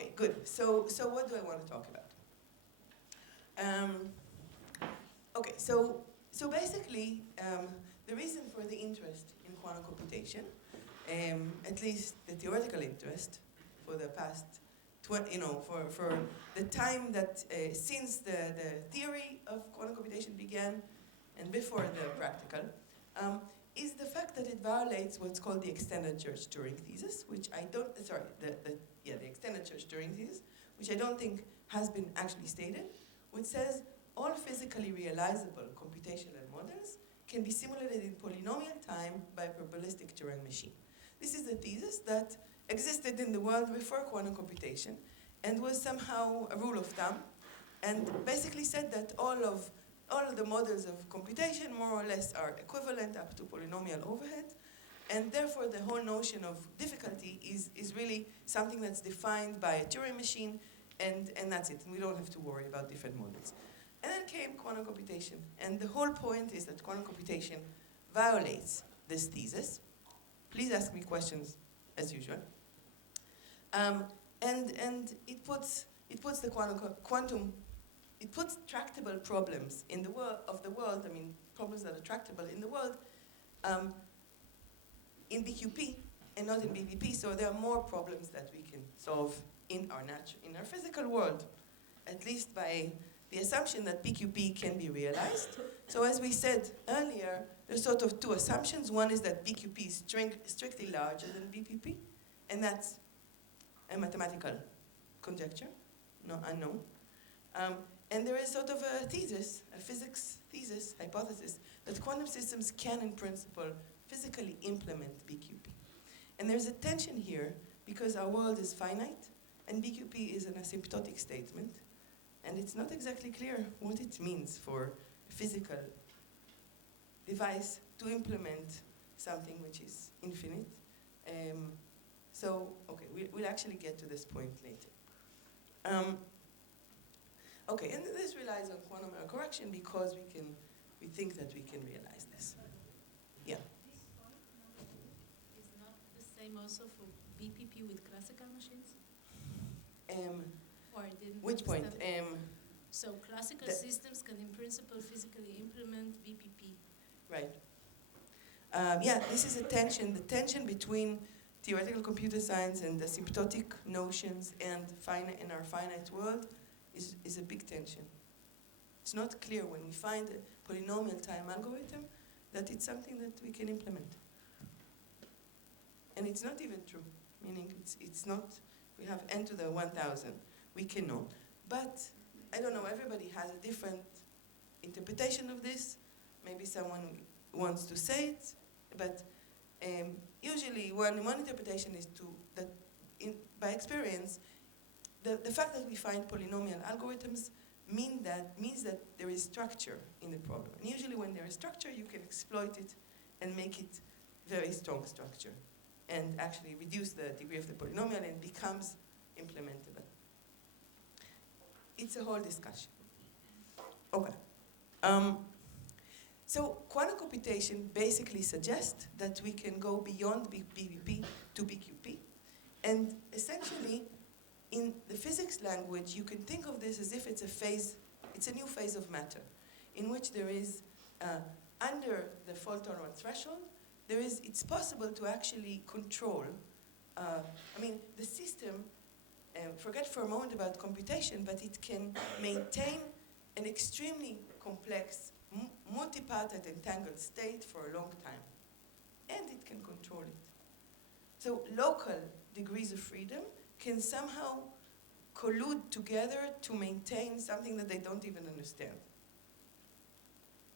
Okay, good. So what do I want to talk about? Okay, so basically, the reason for the interest in quantum computation, at least the theoretical interest, for the past, for the time that since the theory of quantum computation began, and before the practical, is the fact that it violates what's called the extended Church-Turing thesis, which I don't. Sorry, the extended Church-Turing thesis, which I don't think has been actually stated, which says all physically realizable computational models can be simulated in polynomial time by a probabilistic Turing machine. This is a thesis that existed in the world before quantum computation and was somehow a rule of thumb, and basically said that all of the models of computation more or less are equivalent up to polynomial overhead, and therefore the whole notion of difficulty is really something that's defined by a Turing machine, and that's it. And we don't have to worry about different models. And then came quantum computation, and the whole point is that quantum computation violates this thesis. Please ask me questions as usual. And it puts the quantum. It puts tractable problems in the world I mean, problems that are tractable in the world, in BQP and not in BPP. So there are more problems that we can solve in our physical world, at least by the assumption that BQP can be realized. So as we said earlier, there's sort of two assumptions. One is that BQP is strictly larger than BPP, and that's a mathematical conjecture, unknown. And there is sort of a thesis, a physics thesis, hypothesis, that quantum systems can, in principle, physically implement BQP. And there's a tension here, because our world is finite, and BQP is an asymptotic statement, and it's not exactly clear what it means for a physical device to implement something which is infinite. Okay, we'll actually get to this point later. Okay, and this relies on quantum error correction because we think that we can realize this. Yeah. This point is not the same also for BPP with classical machines? Or I didn't Which point? So classical systems can in principle physically implement BPP. Right. Yeah, this is a tension, the tension between theoretical computer science and asymptotic notions and in our finite world is a big tension. It's not clear when we find a polynomial time algorithm that it's something that we can implement. And it's not even true, meaning it's not, we have n to the 1,000, we cannot. But, I don't know, everybody has a different interpretation of this. Maybe someone wants to say it, but usually one interpretation is by experience, the fact that we find polynomial algorithms means that there is structure in the problem. And usually when there is structure, you can exploit it and make it very strong structure and actually reduce the degree of the polynomial, and it becomes implementable. It's a whole discussion. Okay. So quantum computation basically suggests that we can go beyond BPP to BQP, and essentially, in the physics language, you can think of this as if it's a new phase of matter, in which there is, under the fault tolerant threshold, it's possible to actually control, the system, forget for a moment about computation, but it can maintain an extremely complex, multipartite entangled state for a long time, and it can control it. So local degrees of freedom can somehow collude together to maintain something that they don't even understand.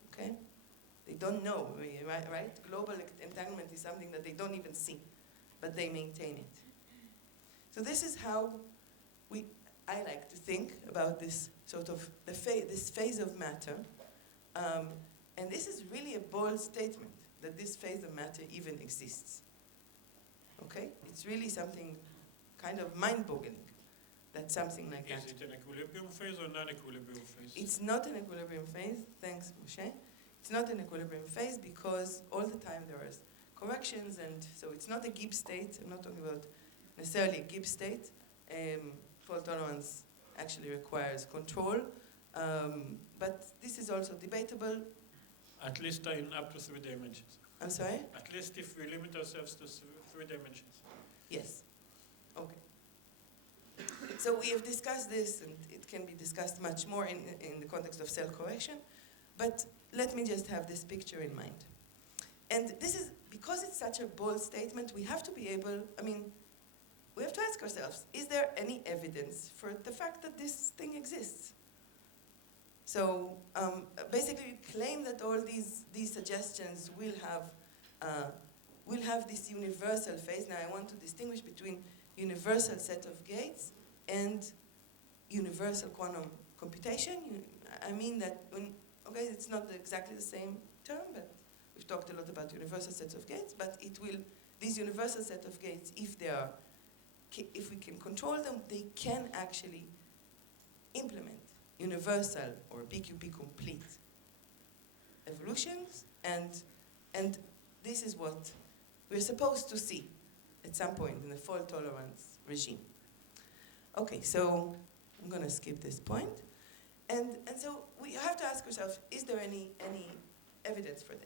Okay? They don't know, right? Global entanglement is something that they don't even see, but they maintain it. So this is how I like to think about this sort of this phase of matter, and this is really a bold statement that this phase of matter even exists. Okay? It's really something kind of mind-boggling that something like that. Is it an equilibrium phase or non-equilibrium phase? It's not an equilibrium phase. Thanks, Moshe. It's not an equilibrium phase because all the time there are corrections, and so it's not a Gibbs state. I'm not talking about necessarily a Gibbs state. fault tolerance actually requires control, but this is also debatable. At least in up to 3 dimensions. I'm sorry? At least if we limit ourselves to 3 dimensions. Yes. Okay. So we have discussed this, and it can be discussed much more in the context of cell correction, but let me just have this picture in mind. And this is, because it's such a bold statement, we have to be able, we have to ask ourselves, is there any evidence for the fact that this thing exists? So basically we claim that all these suggestions will have this universal phase. Now I want to distinguish between universal set of gates and universal quantum computation. I mean that, okay, it's not exactly the same term, but we've talked a lot about universal sets of gates, but it will, these universal set of gates, if we can control them, they can actually implement universal or BQP complete evolutions, and this is what we're supposed to see at some point in the fault tolerance regime. Okay, so I'm going to skip this point. And so we have to ask ourselves, is there any evidence for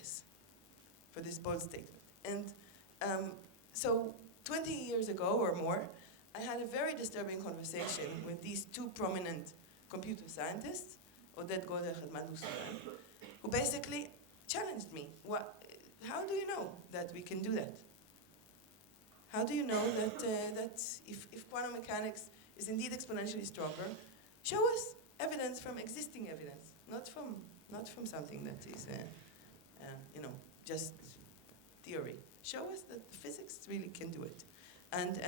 this bold statement? And so 20 years ago or more, I had a very disturbing conversation with these two prominent computer scientists, Oded Goder and Madhu Suran, who basically challenged me. How do you know that we can do that? How do you know that if quantum mechanics is indeed exponentially stronger, show us evidence from existing evidence, not from something that is, just theory. Show us that physics really can do it, and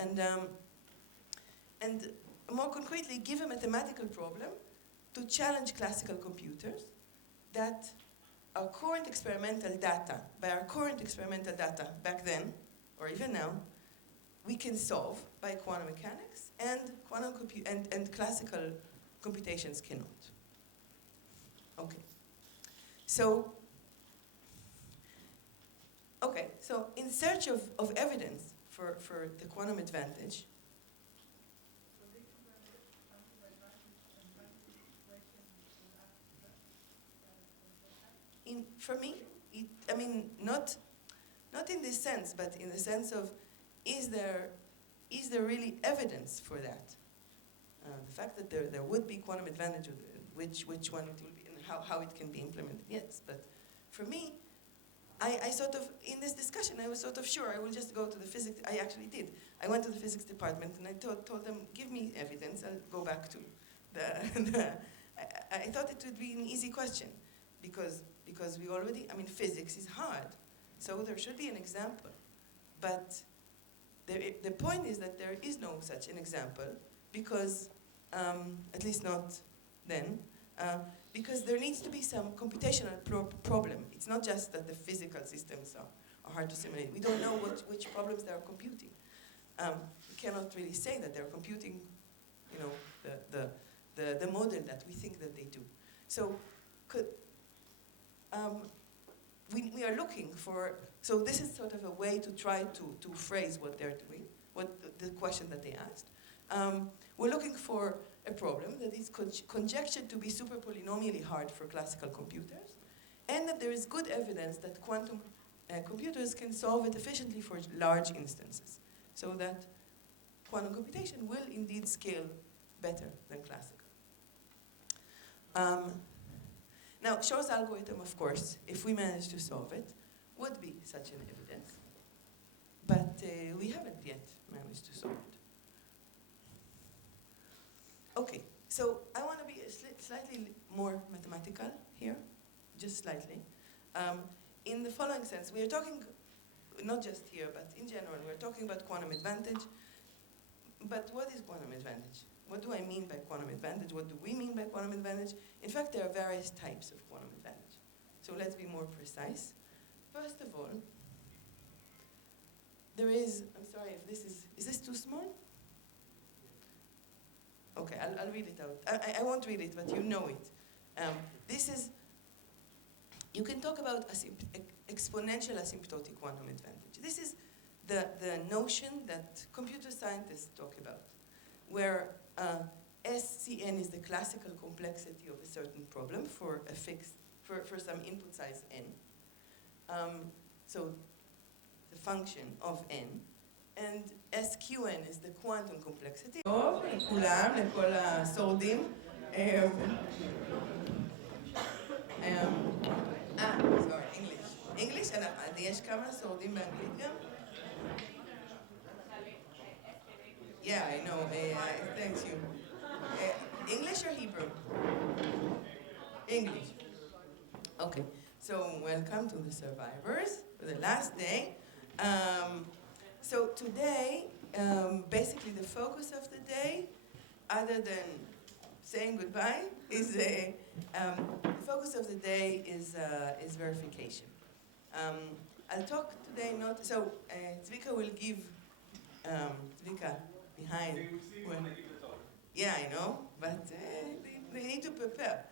more concretely, give a mathematical problem to challenge classical computers that our current experimental data, by our current experimental data back then, or even now, we can solve by quantum mechanics, and and classical computations cannot. Okay. So in search of evidence for the quantum advantage, for me, not in this sense, but in the sense of, is there really evidence for that? The fact that there would be quantum advantage, which one it will be, and how it can be implemented, yes. But for me, I sort of, in this discussion, I was sort of sure I will just go to the physics. I actually did. I went to the physics department and I told them, give me evidence. I'll go back to I thought it would be an easy question because we already, physics is hard. So there should be an example. But the point is that there is no such an example because, at least not then, because there needs to be some computational problem. It's not just that the physical systems are hard to simulate. We don't know which problems they are computing. We cannot really say that they're computing, the model that we think that they do. So we are looking for, so this is sort of a way to try to phrase what they're doing, the question that they asked. We're looking for a problem that is conjectured to be super polynomially hard for classical computers, and that there is good evidence that quantum computers can solve it efficiently for large instances, so that quantum computation will indeed scale better than classical. Now, Shor's algorithm, of course, if we manage to solve it, would be such an evidence, but we haven't yet managed to solve it. Okay, so I want to be slightly more mathematical here, just slightly. In the following sense, we are talking, not just here, but in general, we're talking about quantum advantage. But what is quantum advantage? What do I mean by quantum advantage? What do we mean by quantum advantage? In fact, there are various types of quantum advantage. So let's be more precise. First of all, there is, I'm sorry if this is this too small? Okay, I'll read it out. I won't read it, but you know it. This is, you can talk about exponential asymptotic quantum advantage. This is the notion that computer scientists talk about. where SCN is the classical complexity of a certain problem for a fixed, for some input size n. So the function of n, and SQN is the quantum complexity. טוב, לכולם, לכל השורדים. sorry, English. English, יש כמה שורדים באנגלית גם? Yeah, I know. Thank you. English or Hebrew? English. Okay. So welcome to the survivors for the last day. So today, basically the focus of the day, other than saying goodbye, is the focus of the day is verification. I'll talk today not so. Zvika will give Zvika behind. Yeah, I know, but they need to prepare.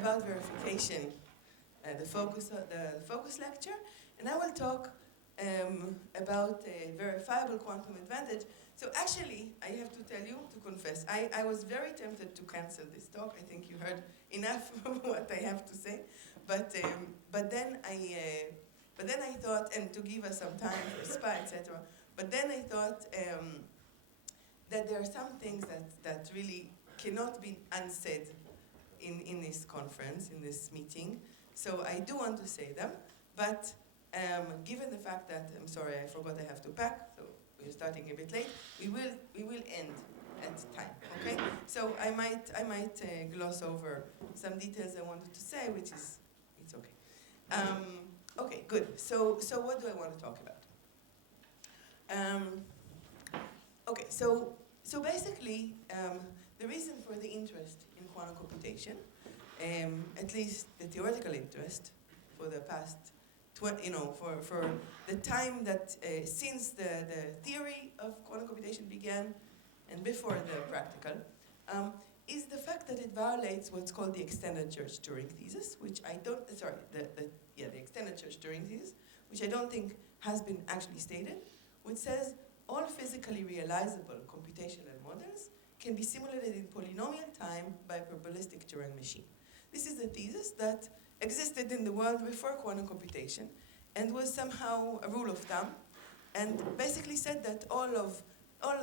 About verification, the focus lecture, and I will talk about a verifiable quantum advantage. So actually, I have to tell you, to confess, I was very tempted to cancel this talk. I think you heard enough of what I have to say, but then I thought, and to give us some time for spa, etc. But then I thought that there are some things that really cannot be unsaid in this conference, in this meeting. So I do want to say them, but given the fact that, I'm sorry, I forgot I have to pack, so we're starting a bit late, we will end at time, okay? So I might gloss over some details I wanted to say, which is, it's okay. Okay, good. So what do I want to talk about? Okay, so basically, the reason for the interest in quantum computation, at least the theoretical interest, for the past, for the time that since the theory of quantum computation began, and before the practical, is the fact that it violates what's called the extended Church-Turing thesis, which I don't. Sorry, the extended Church-Turing thesis, which I don't think has been actually stated, which says all physically realizable computational models can be simulated in polynomial time by a probabilistic Turing machine. This is a thesis that existed in the world before quantum computation and was somehow a rule of thumb, and basically said that all of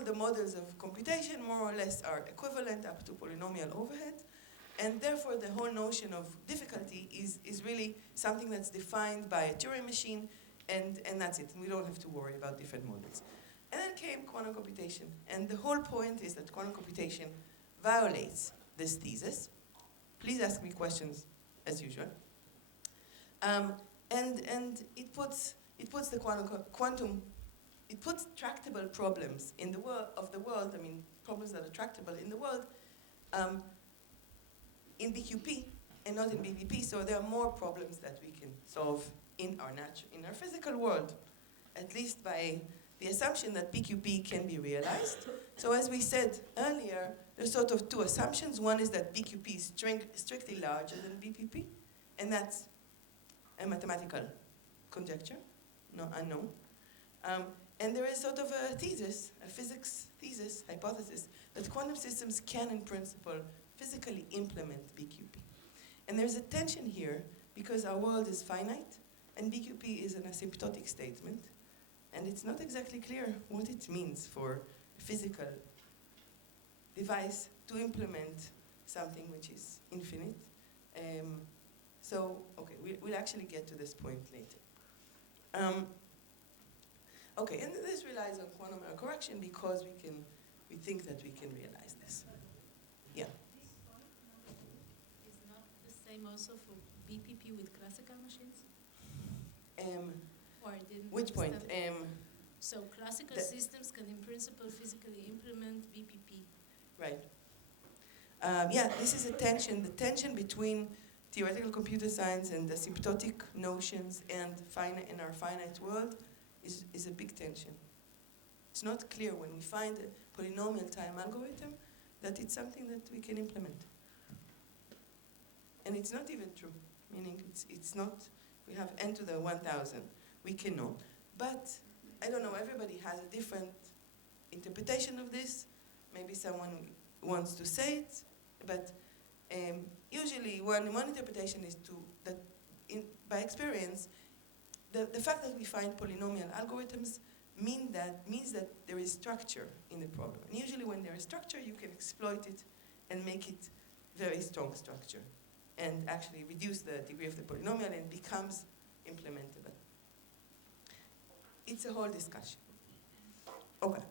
the models of computation more or less are equivalent up to polynomial overhead, and therefore the whole notion of difficulty is really something that's defined by a Turing machine, and that's it. We don't have to worry about different models. And then came quantum computation, and the whole point is that quantum computation violates this thesis. Please ask me questions as usual. And it puts the quantum. It puts tractable problems in the world I mean, problems that are tractable in the world, in BQP and not in BPP. So there are more problems that we can solve in our physical world, at least by the assumption that BQP can be realized. So as we said earlier, there's sort of two assumptions. One is that BQP is strictly larger than BPP, and that's a mathematical conjecture, no unknown. And there is sort of a thesis, a physics thesis, hypothesis, that quantum systems can, in principle, physically implement BQP. And there's a tension here because our world is finite, and BQP is an asymptotic statement, and it's not exactly clear what it means for a physical device to implement something which is infinite. So, okay, we'll actually get to this point later. Okay, and this relies on quantum error correction because we think that we can realize this. Yeah. This point number 2 is not the same also for BPP with classical machines? Or I didn't Which point? understand. So classical systems can in principle physically implement BPP. Right. Yeah, this is a tension, the tension between theoretical computer science and asymptotic notions and in our finite world is a big tension. It's not clear when we find a polynomial time algorithm that it's something that we can implement. And it's not even true, meaning it's not, we have n to the 1000, we cannot. But, I don't know, everybody has a different interpretation of this. Maybe someone wants to say it, but usually one interpretation is that by experience, the fact that we find polynomial algorithms means that there is structure in the problem. And usually when there is structure, you can exploit it and make it very strong structure and actually reduce the degree of the polynomial and becomes implementable. It's a whole discussion. Okay.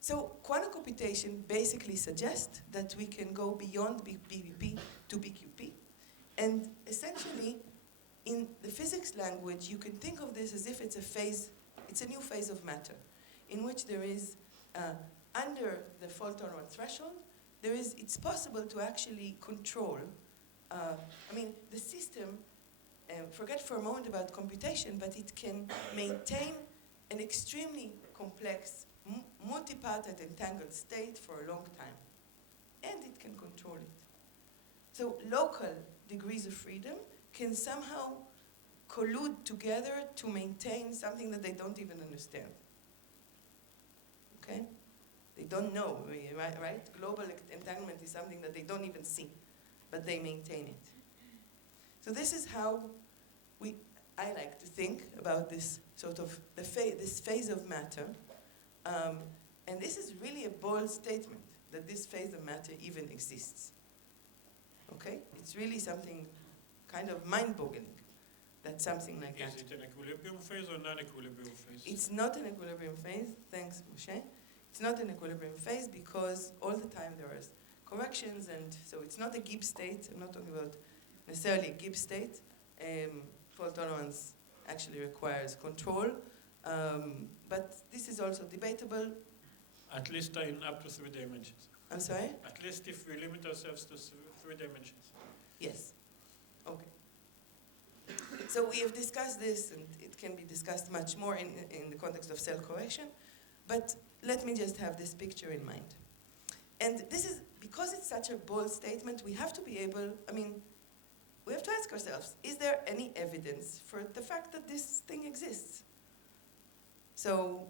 So quantum computation basically suggests that we can go beyond BPP to BQP. And essentially, in the physics language, you can think of this as if it's a new phase of matter, in which there is, under the fault-tolerant threshold, it's possible to actually control. The system, forget for a moment about computation, but it can maintain an extremely complex, multipartite entangled state for a long time. And it can control it. So local degrees of freedom can somehow collude together to maintain something that they don't even understand. Okay? They don't know, right? Global entanglement is something that they don't even see, but they maintain it. So this is how I like to think about this sort of this phase of matter. And this is really a bold statement that this phase of matter even exists. Okay? It's really something kind of mind-boggling that something like that. Is it an equilibrium phase or non-equilibrium phase? It's not an equilibrium phase. Thanks, Moshe. It's not an equilibrium phase because all the time there are corrections, and so it's not a Gibbs state. I'm not talking about necessarily a Gibbs state. Fault tolerance actually requires control, but this is also debatable. At least in up to 3 dimensions. I'm sorry? At least if we limit ourselves to 3 dimensions. Yes. Okay. So we have discussed this, and it can be discussed much more in the context of cell correction, but let me just have this picture in mind. And this is, because it's such a bold statement, we have to be able, we have to ask ourselves, is there any evidence for the fact that this thing exists? So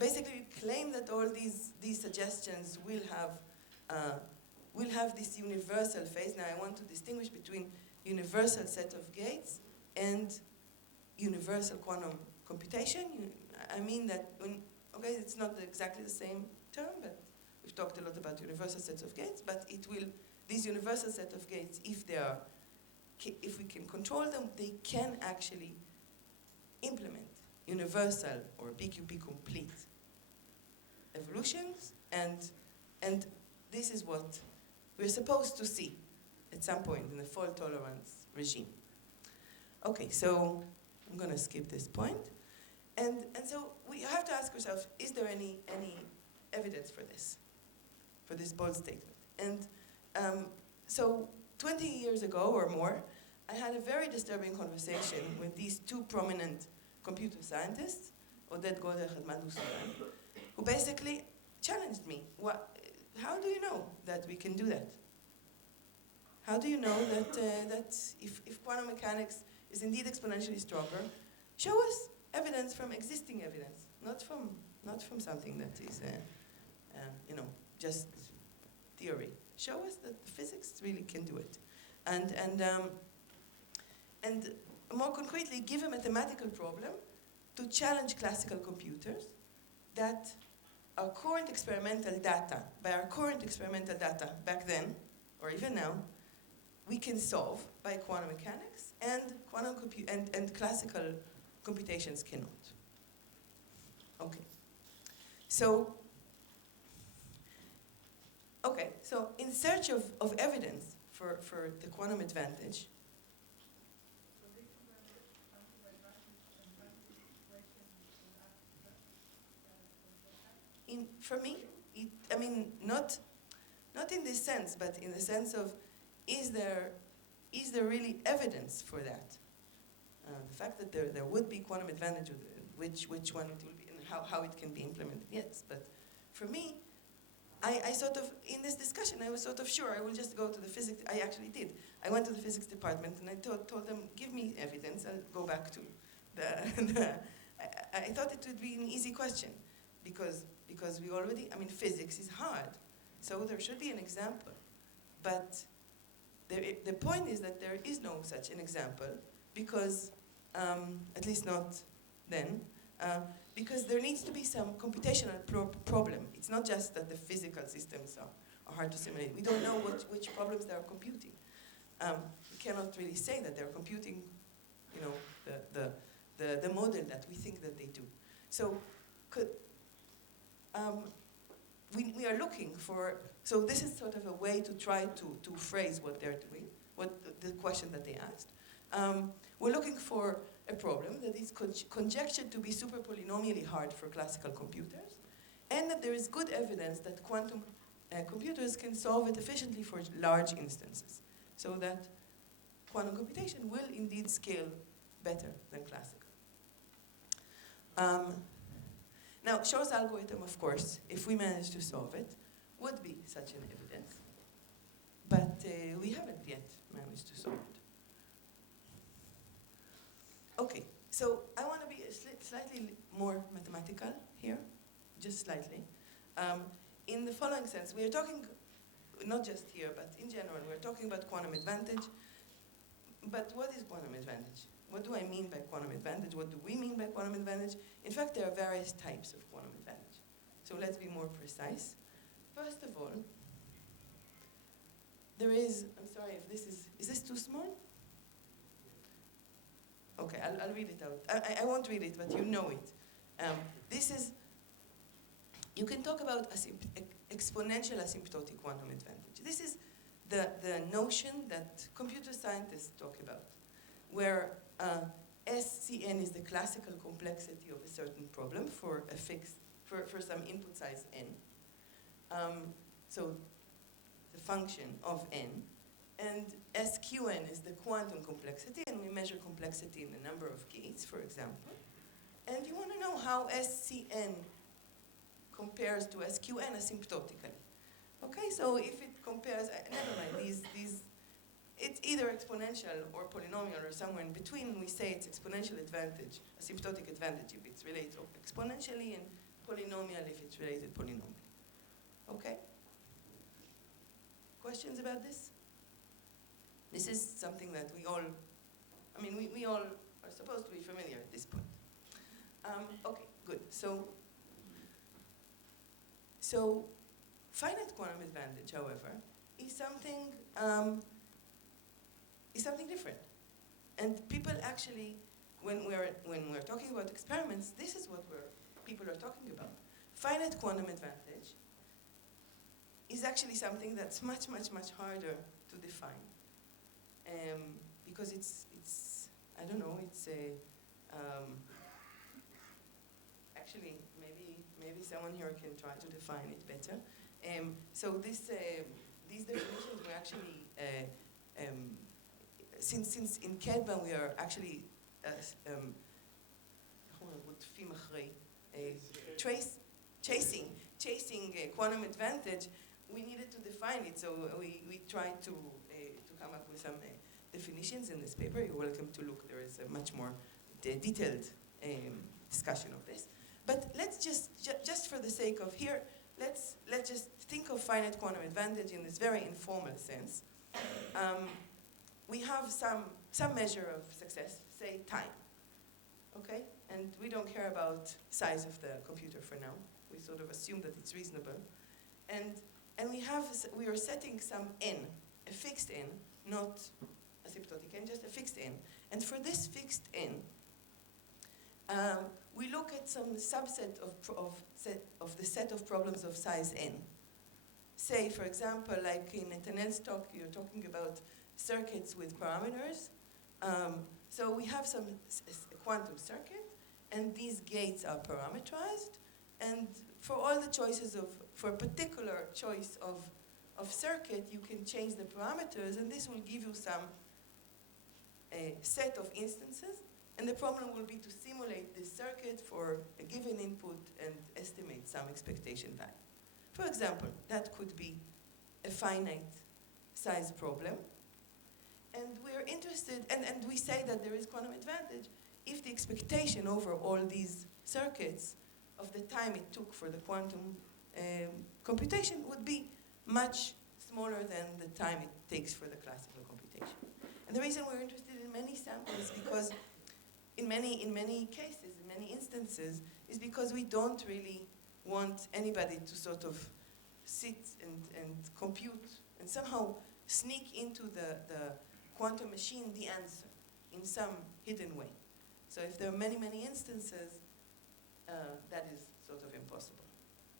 basically claim that all these suggestions will have this universal phase. Now I want to distinguish between universal set of gates and universal quantum computation. I mean that it's not exactly the same term, but we've talked a lot about universal sets of gates, but these universal set of gates, if we can control them, they can actually implement universal or BQP complete evolutions, and this is what we're supposed to see at some point in the fault tolerance regime. Okay, so I'm going to skip this point. And so we have to ask ourselves, is there any evidence for this bold statement? And so 20 years ago or more, I had a very disturbing conversation with these two prominent computer scientists, Oded Goder and Madhu Sudan, who basically challenged me. How do you know that we can do that? How do you know that if quantum mechanics is indeed exponentially stronger, show us evidence from existing evidence, not from something that is, just theory. Show us that the physics really can do it, and more concretely, give a mathematical problem to challenge classical computers that our current experimental data, by our current experimental data back then, or even now, we can solve by quantum mechanics, and and classical computations cannot. Okay. So in search of evidence for the quantum advantage, for me, not in this sense, but in the sense of, is there really evidence for that? The fact that there would be quantum advantage, which one it will be, and how it can be implemented, yes. But for me, I sort of, in this discussion, I was sort of sure I will just go to the physics. I actually did. I went to the physics department and I told them, give me evidence. I'll go back to I thought it would be an easy question. because we already, I mean, physics is hard, so there should be an example. But the point is that there is no such an example because, at least not then, because there needs to be some computational problem. It's not just that the physical systems are hard to simulate. We don't know which problems they are computing. We cannot really say that they're computing, you know, the model that we think that they do. So we are looking for, so this is sort of a way to try to phrase what they're doing, what the question that they asked. We're looking for a problem that is conjectured to be super polynomially hard for classical computers, and that there is good evidence that quantum computers can solve it efficiently for large instances, so that quantum computation will indeed scale better than classical. Now, Shor's algorithm, of course, if we manage to solve it, would be such an evidence, but we haven't yet managed to solve it. Okay, so I want to be slightly more mathematical here, just slightly. In the following sense, we are talking, not just here, but in general, we're talking about quantum advantage. But what is quantum advantage? What do I mean by quantum advantage? What do we mean by quantum advantage? In fact, there are various types of quantum advantage. So let's be more precise. First of all, there is, I'm sorry if this is this too small? Okay, I'll read it out. I won't read it, but you know it. This is, you can talk about exponential asymptotic quantum advantage. This is the notion that computer scientists talk about, where SCN is the classical complexity of a certain problem for a fixed, for some input size n. So the function of n. And SQN is the quantum complexity, and we measure complexity in the number of gates, for example. And you want to know how SCN compares to SQN asymptotically. Okay, so if it compares, never mind, it's either exponential or polynomial or somewhere in between. We say it's exponential advantage, asymptotic advantage if it's related exponentially, and polynomial if it's related polynomially. Okay? Questions about this? This is something that we all, I mean, we all are supposed to be familiar at this point. Okay, good. So finite quantum advantage, however, is something different. And people actually, when we're talking about experiments, this is what people are talking about. Finite quantum advantage is actually something that's much, much, much harder to define. Because it's I don't know, it's a, actually, maybe someone here can try to define it better. So these definitions were actually, since in Kedma we are actually, chasing quantum advantage, we needed to define it, so we tried to come up with some definitions in this paper. You're welcome to look. There is a much more detailed discussion of this. But let's just for the sake of here, let's just think of finite quantum advantage in this very informal sense. We have some measure of success, say time, okay? And we don't care about size of the computer for now. We sort of assume that it's reasonable. And we are setting some n, a fixed n, not asymptotic n, just a fixed n. And for this fixed n, we look at some subset of the set of problems of size n. Say, for example, like in Netanel's talk, you're talking about circuits with parameters. So we have a quantum circuit, and these gates are parameterized. And for all the choices for a particular choice of circuit, you can change the parameters, and this will give you some set of instances. And the problem will be to simulate this circuit for a given input and estimate some expectation value. For example, that could be a finite size problem. And we're interested, and we say that there is quantum advantage if the expectation over all these circuits of the time it took for the quantum computation would be much smaller than the time it takes for the classical computation. And the reason we're interested in many samples is because in many cases, in many instances, is because we don't really want anybody to sort of sit and compute and somehow sneak into the quantum machine the answer in some hidden way. So if there are many instances, that is sort of impossible.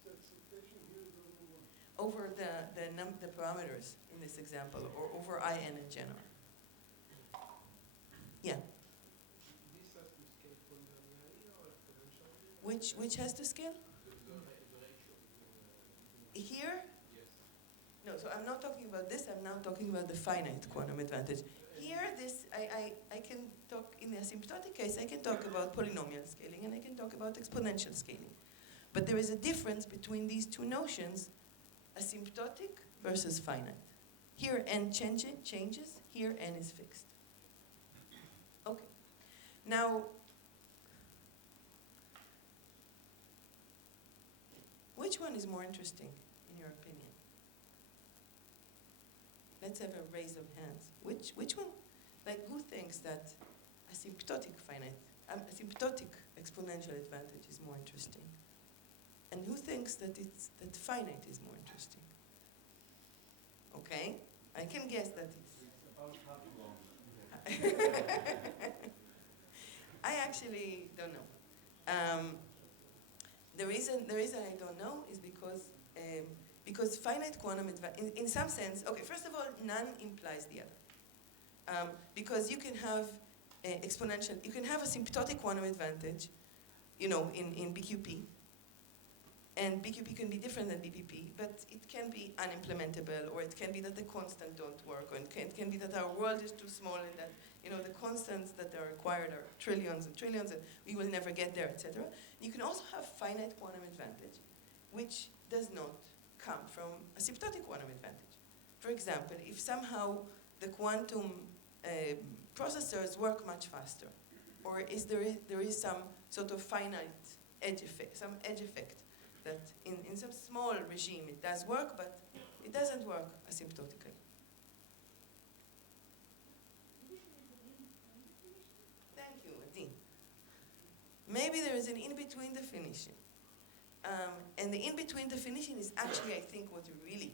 The expectation here is over what? Over the parameters in this example, or over IN in general. Yeah. This has to scale polynomially or exponentially? Which has to scale? The ratio. Here? Yes. No, so I'm not talking about this, I'm now talking about the finite quantum advantage. Here, I can talk, in the asymptotic case, I can talk about polynomial scaling and I can talk about exponential scaling. But there is a difference between these two notions, asymptotic versus finite. Here n changes, here n is fixed. Okay. Now, which one is more interesting, in your opinion? Let's have a raise of hands. Which one? Like, who thinks that asymptotic exponential advantage is more interesting? And who thinks that that finite is more interesting? Okay, I can guess that it's about half long. I actually don't know. The reason I don't know is because finite quantum advantage, in some sense, okay, first of all, none implies the other. Because you can have exponential, you can have asymptotic quantum advantage, in BQP, and BQP can be different than BPP, but it can be unimplementable, or it can be that the constants don't work, or it can be that our world is too small and that the constants that are required are trillions and trillions, and we will never get there, etc. You can also have finite quantum advantage, which does not come from asymptotic quantum advantage. For example, if somehow the quantum processors work much faster, or there is some sort of finite edge effect, some edge effect that in some small regime it does work, but it doesn't work asymptotically. Thank you, Adine. Maybe there is an in-between definition. And the in-between definition is actually, I think, what we really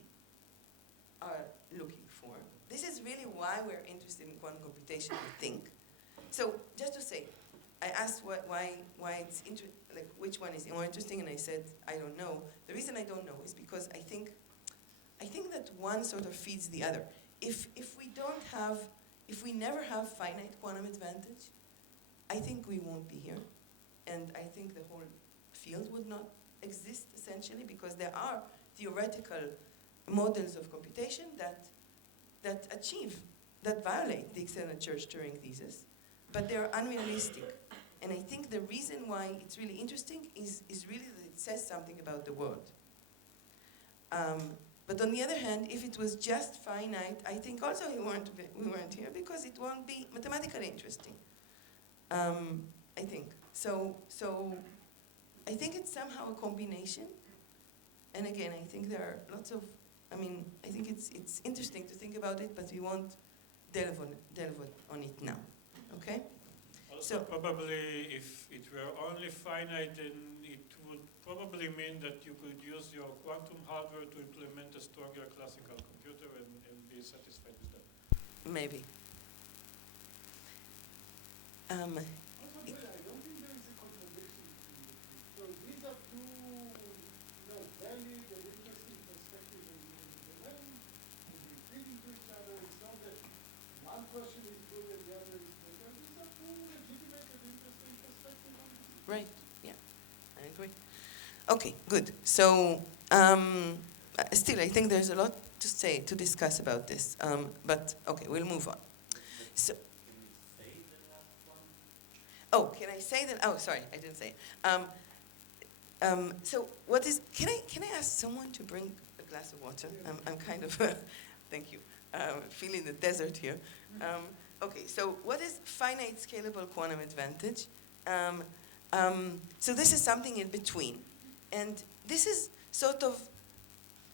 are looking for. This is really why we're interested in quantum computation, I think. So just to say, I asked why it's which one is more interesting, and I said I don't know. The reason I don't know is because I think that one sort of feeds the other. If we never have finite quantum advantage, I think we won't be here, and I think the whole field would not exist essentially, because there are theoretical models of computation that violate the external Church-Turing thesis, but they're unrealistic. And I think the reason why it's really interesting is really that it says something about the world. But on the other hand, if it was just finite, I think also we weren't here because it won't be mathematically interesting. I think. So I think it's somehow a combination. And again, I think there are lots of, I think it's interesting to think about it, but we won't delve on it now. Okay? Also, probably if it were only finite, then it would probably mean that you could use your quantum hardware to implement a stronger classical computer and be satisfied with that. Maybe. I don't think there is a contradiction. So these are two, valid and interesting perspectives in the land, and they feed into each other. It's not that one question is good and the other is better. These are two legitimate and interesting perspectives on this. Right, yeah, I agree. Okay, good. So, still, I think there's a lot to discuss about this. But, okay, we'll move on. So, oh, can I say that? Oh, sorry, I didn't say it. So, can I ask someone to bring a glass of water? I'm kind of, thank you, feeling the desert here. Okay, so what is finite scalable quantum advantage? So this is something in between. And this is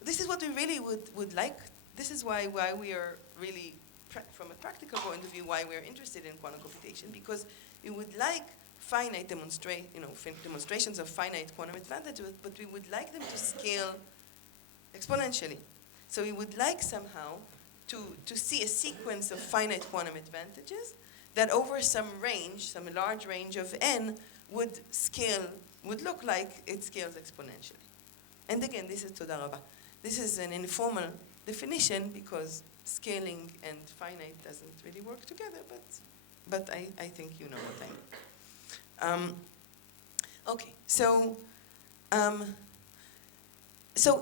this is what we really would like. This is why we are really, from a practical point of view, why we're interested in quantum computation, because we would like finite demonstrations of finite quantum advantages, but we would like them to scale exponentially. So we would like somehow to see a sequence of finite quantum advantages that over some large range of n would look like it scales exponentially. And again, this is Toda Rabba. This is an informal definition because scaling and finite doesn't really work together, but I think you know what I mean. Okay, so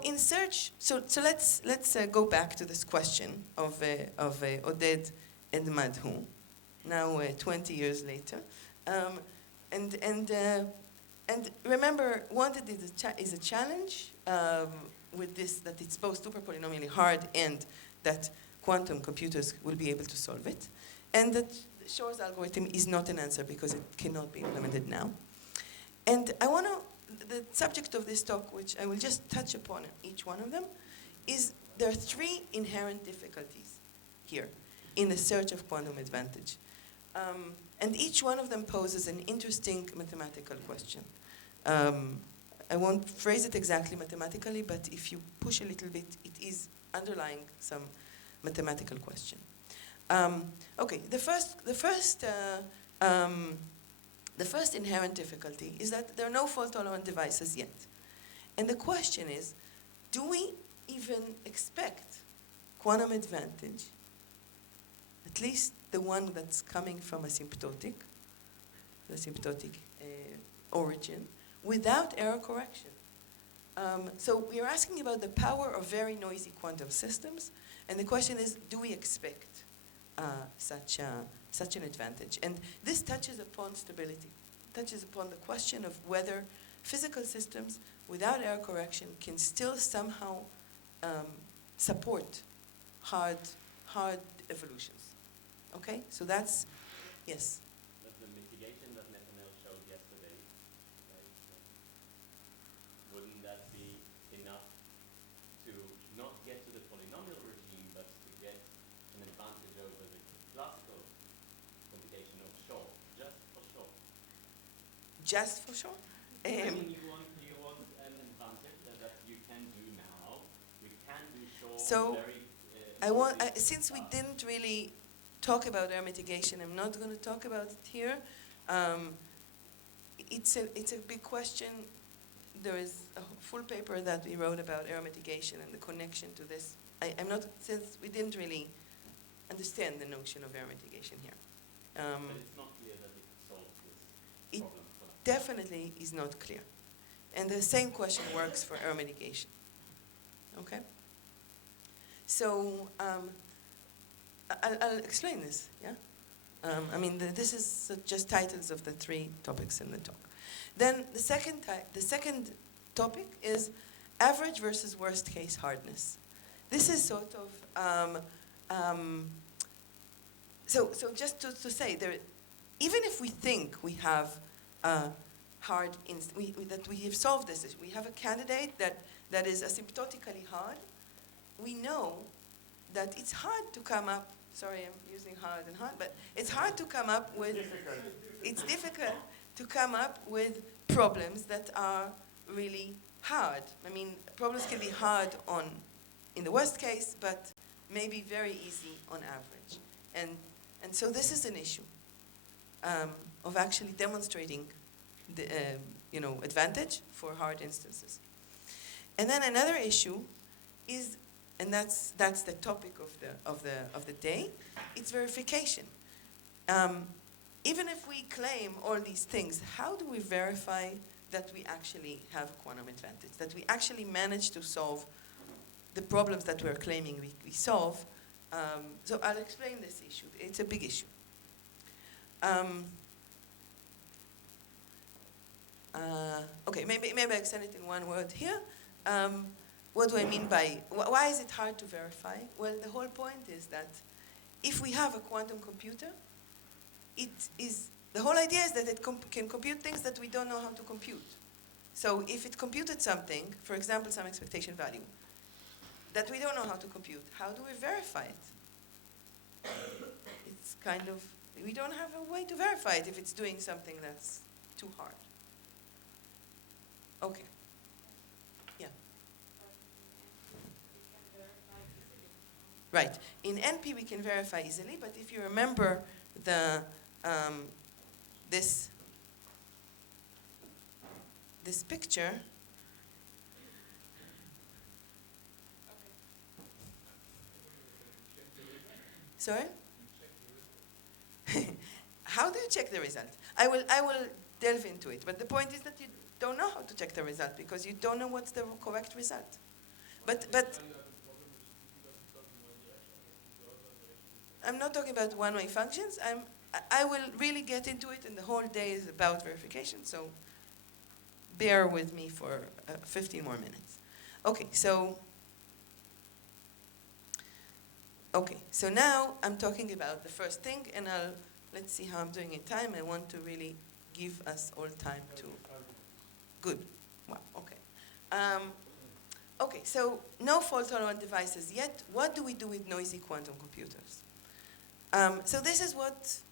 in search, so let's go back to this question of Oded and Madhu, now 20 years later, and remember, wanted is a challenge with this, that it's both super polynomially hard and that quantum computers will be able to solve it, and that Shor's algorithm is not an answer because it cannot be implemented now. And the subject of this talk, which I will just touch upon each one of them, is there are three inherent difficulties here in the search of quantum advantage. And each one of them poses an interesting mathematical question. I won't phrase it exactly mathematically, but if you push a little bit, it is underlying some mathematical question. Okay, the first inherent difficulty is that there are no fault-tolerant devices yet. And the question is, do we even expect quantum advantage, at least the one that's coming from the asymptotic origin, without error correction? So we are asking about the power of very noisy quantum systems, and the question is, do we expect such an advantage? And this touches upon stability, touches upon the question of whether physical systems without error correction can still somehow support hard evolutions. Okay, so that's, yes? That's the mitigation that Nathaniel showed yesterday, right? So wouldn't that be enough to not get to the polynomial regime, but to get an advantage over the classical computation of Shor, just for Shor? Just for sure? I mean, you want an advantage that you can do now. You can do Shor So, very... since we didn't really talk about error mitigation, I'm not going to talk about it here. It's a big question. There is a full paper that we wrote about error mitigation and the connection to this. Since we didn't really understand the notion of error mitigation here. but it's not clear that it solves this It problem for us. definitely is not clear. And the same question works for error mitigation. Okay? So I'll explain this, yeah? This is just titles of the three topics in the talk. Then the second topic is average versus worst case hardness. This is sort of, so just to say, even if we think we have that we have solved this issue, we have a candidate that is asymptotically hard, we know that it's hard to come up, sorry, I'm using hard and hard, but it's hard to come up with, it's difficult to come up with problems that are really hard. I mean, problems can be hard in the worst case, but maybe very easy on average. And so this is an issue of actually demonstrating the advantage for hard instances. And then another issue is, and that's the topic of the day, it's verification. Even if we claim all these things, how do we verify that we actually have a quantum advantage, that we actually manage to solve the problems that we're claiming we solve? So I'll explain this issue. It's a big issue. Okay, maybe I extend it in one word here. What do I mean by, why is it hard to verify? Well, the whole point is that if we have a quantum computer, it is the whole idea is that it can compute things that we don't know how to compute. So if it computed something, for example, some expectation value, that we don't know how to compute, how do we verify it? It's kind of, we don't have a way to verify it if it's doing something that's too hard. Okay. Yeah. Right. In NP we can verify easily, but if you remember the this picture. Sorry? How do you check the result? I will delve into it, but the point is that you don't know how to check the result because you don't know what's the correct result. But I'm not talking about one-way functions. I will really get into it, and the whole day is about verification, so bear with me for 15 more minutes. Okay, so now I'm talking about the first thing, and let's see how I'm doing in time. I want to really give us all time to. Good. Wow. Okay. Okay. So no fault-tolerant devices yet. What do we do with noisy quantum computers? So this is what.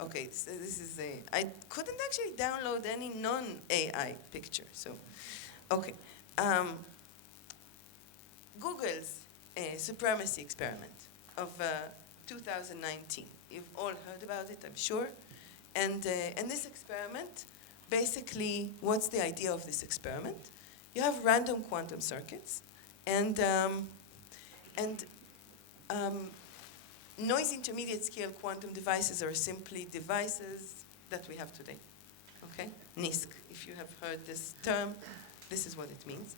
Okay. So this is I couldn't actually download any non-AI picture. So, okay. Google's supremacy experiment of 2019. You've all heard about it, I'm sure. And this experiment, basically, what's the idea of this experiment? You have random quantum circuits, and noise intermediate scale quantum devices are simply devices that we have today. Okay? NISQ. If you have heard this term, this is what it means.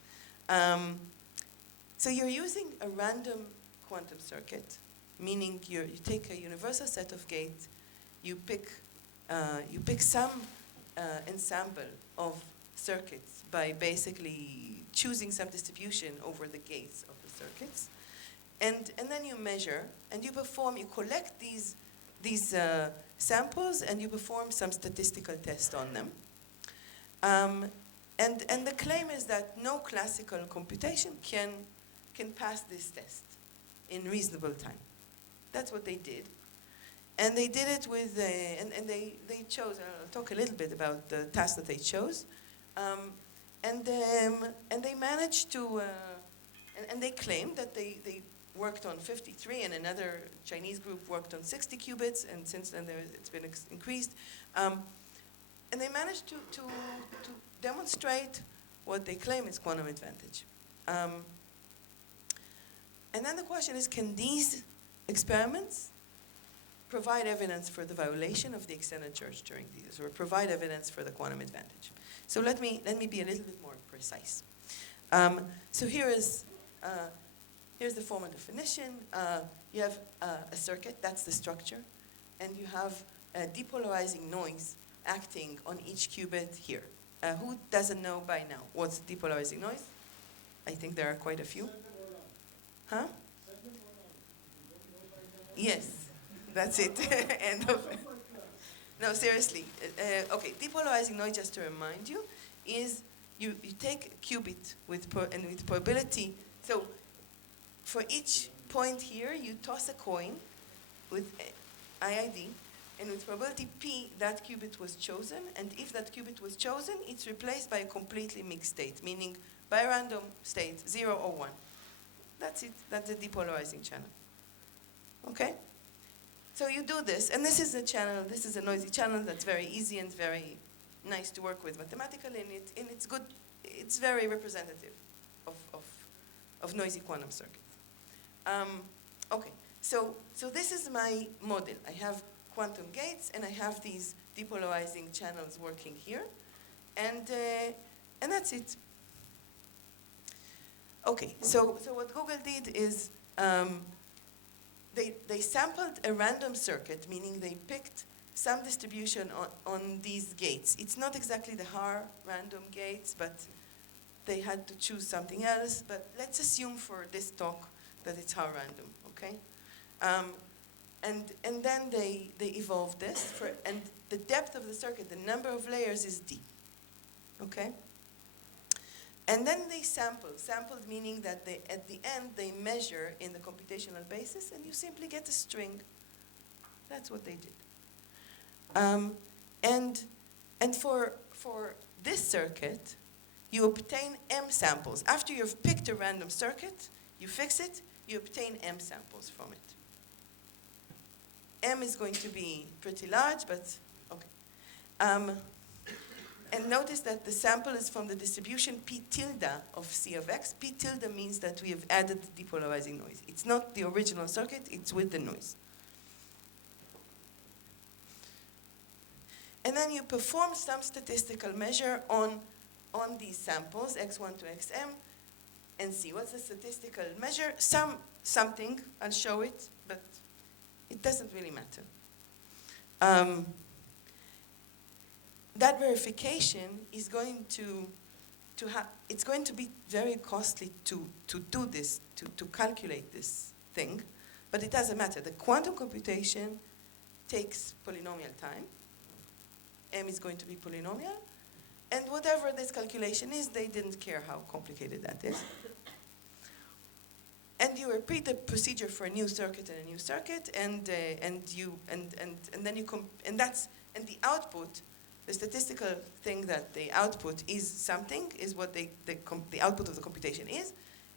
So you're using a random quantum circuit, meaning you take a universal set of gates, you pick some ensemble of circuits by basically choosing some distribution over the gates of the circuits, and then you measure and you collect these samples and you perform some statistical test on them. And the claim is that no classical computation can pass this test in reasonable time. That's what they did. And they did it with, and they chose, I'll talk a little bit about the task that they chose. And they managed to, and they claimed that they worked on 53 and another Chinese group worked on 60 qubits, and since then it's been increased. And they managed to demonstrate what they claim is quantum advantage. And then the question is, can these experiments provide evidence for the violation of the extended church during these, or provide evidence for the quantum advantage? So let me be a little bit more precise. So here's the formal definition. You have a circuit, that's the structure, and you have a depolarizing noise acting on each qubit here. Who doesn't know by now what's depolarizing noise? I think there are quite a few. Huh? Yes, that's it. End of. No, seriously. Okay, depolarizing noise, just to remind you, is you take a qubit with probability. So for each point here, you toss a coin with IID, and with probability P, that qubit was chosen, and if that qubit was chosen, it's replaced by a completely mixed state, meaning by a random state, 0 or 1. That's it. That's the depolarizing channel. Okay? So you do this, and this is a channel, this is a noisy channel that's very easy and very nice to work with mathematically, and it's good, it's very representative of noisy quantum circuits. Okay, so this is my model. I have quantum gates, and I have these depolarizing channels working here, and that's it. Okay, so what Google did is they sampled a random circuit, meaning they picked some distribution on these gates. It's not exactly the Haar random gates, but they had to choose something else. But let's assume for this talk that it's Haar random, okay? And then they evolved this, and the depth of the circuit, the number of layers is D. Okay? And then they sampled meaning that at the end they measure in the computational basis, and you simply get a string. That's what they did. And for this circuit, you obtain M samples. After you've picked a random circuit, you fix it, you obtain M samples from it. M is going to be pretty large, but okay. And notice that the sample is from the distribution P tilde of C of X. P tilde means that we have added depolarizing noise. It's not the original circuit, it's with the noise. And then you perform some statistical measure on these samples, X1 to Xm, and see what's the statistical measure. Something, I'll show it, but it doesn't really matter. That verification is going it's going to be very costly to do this, to calculate this thing, but it doesn't matter. The quantum computation takes polynomial time. M is going to be polynomial, and whatever this calculation is, they didn't care how complicated that is. And you repeat the procedure for a new circuit and a new circuit, and then the output. The statistical thing that they output is something, is what the output of the computation is,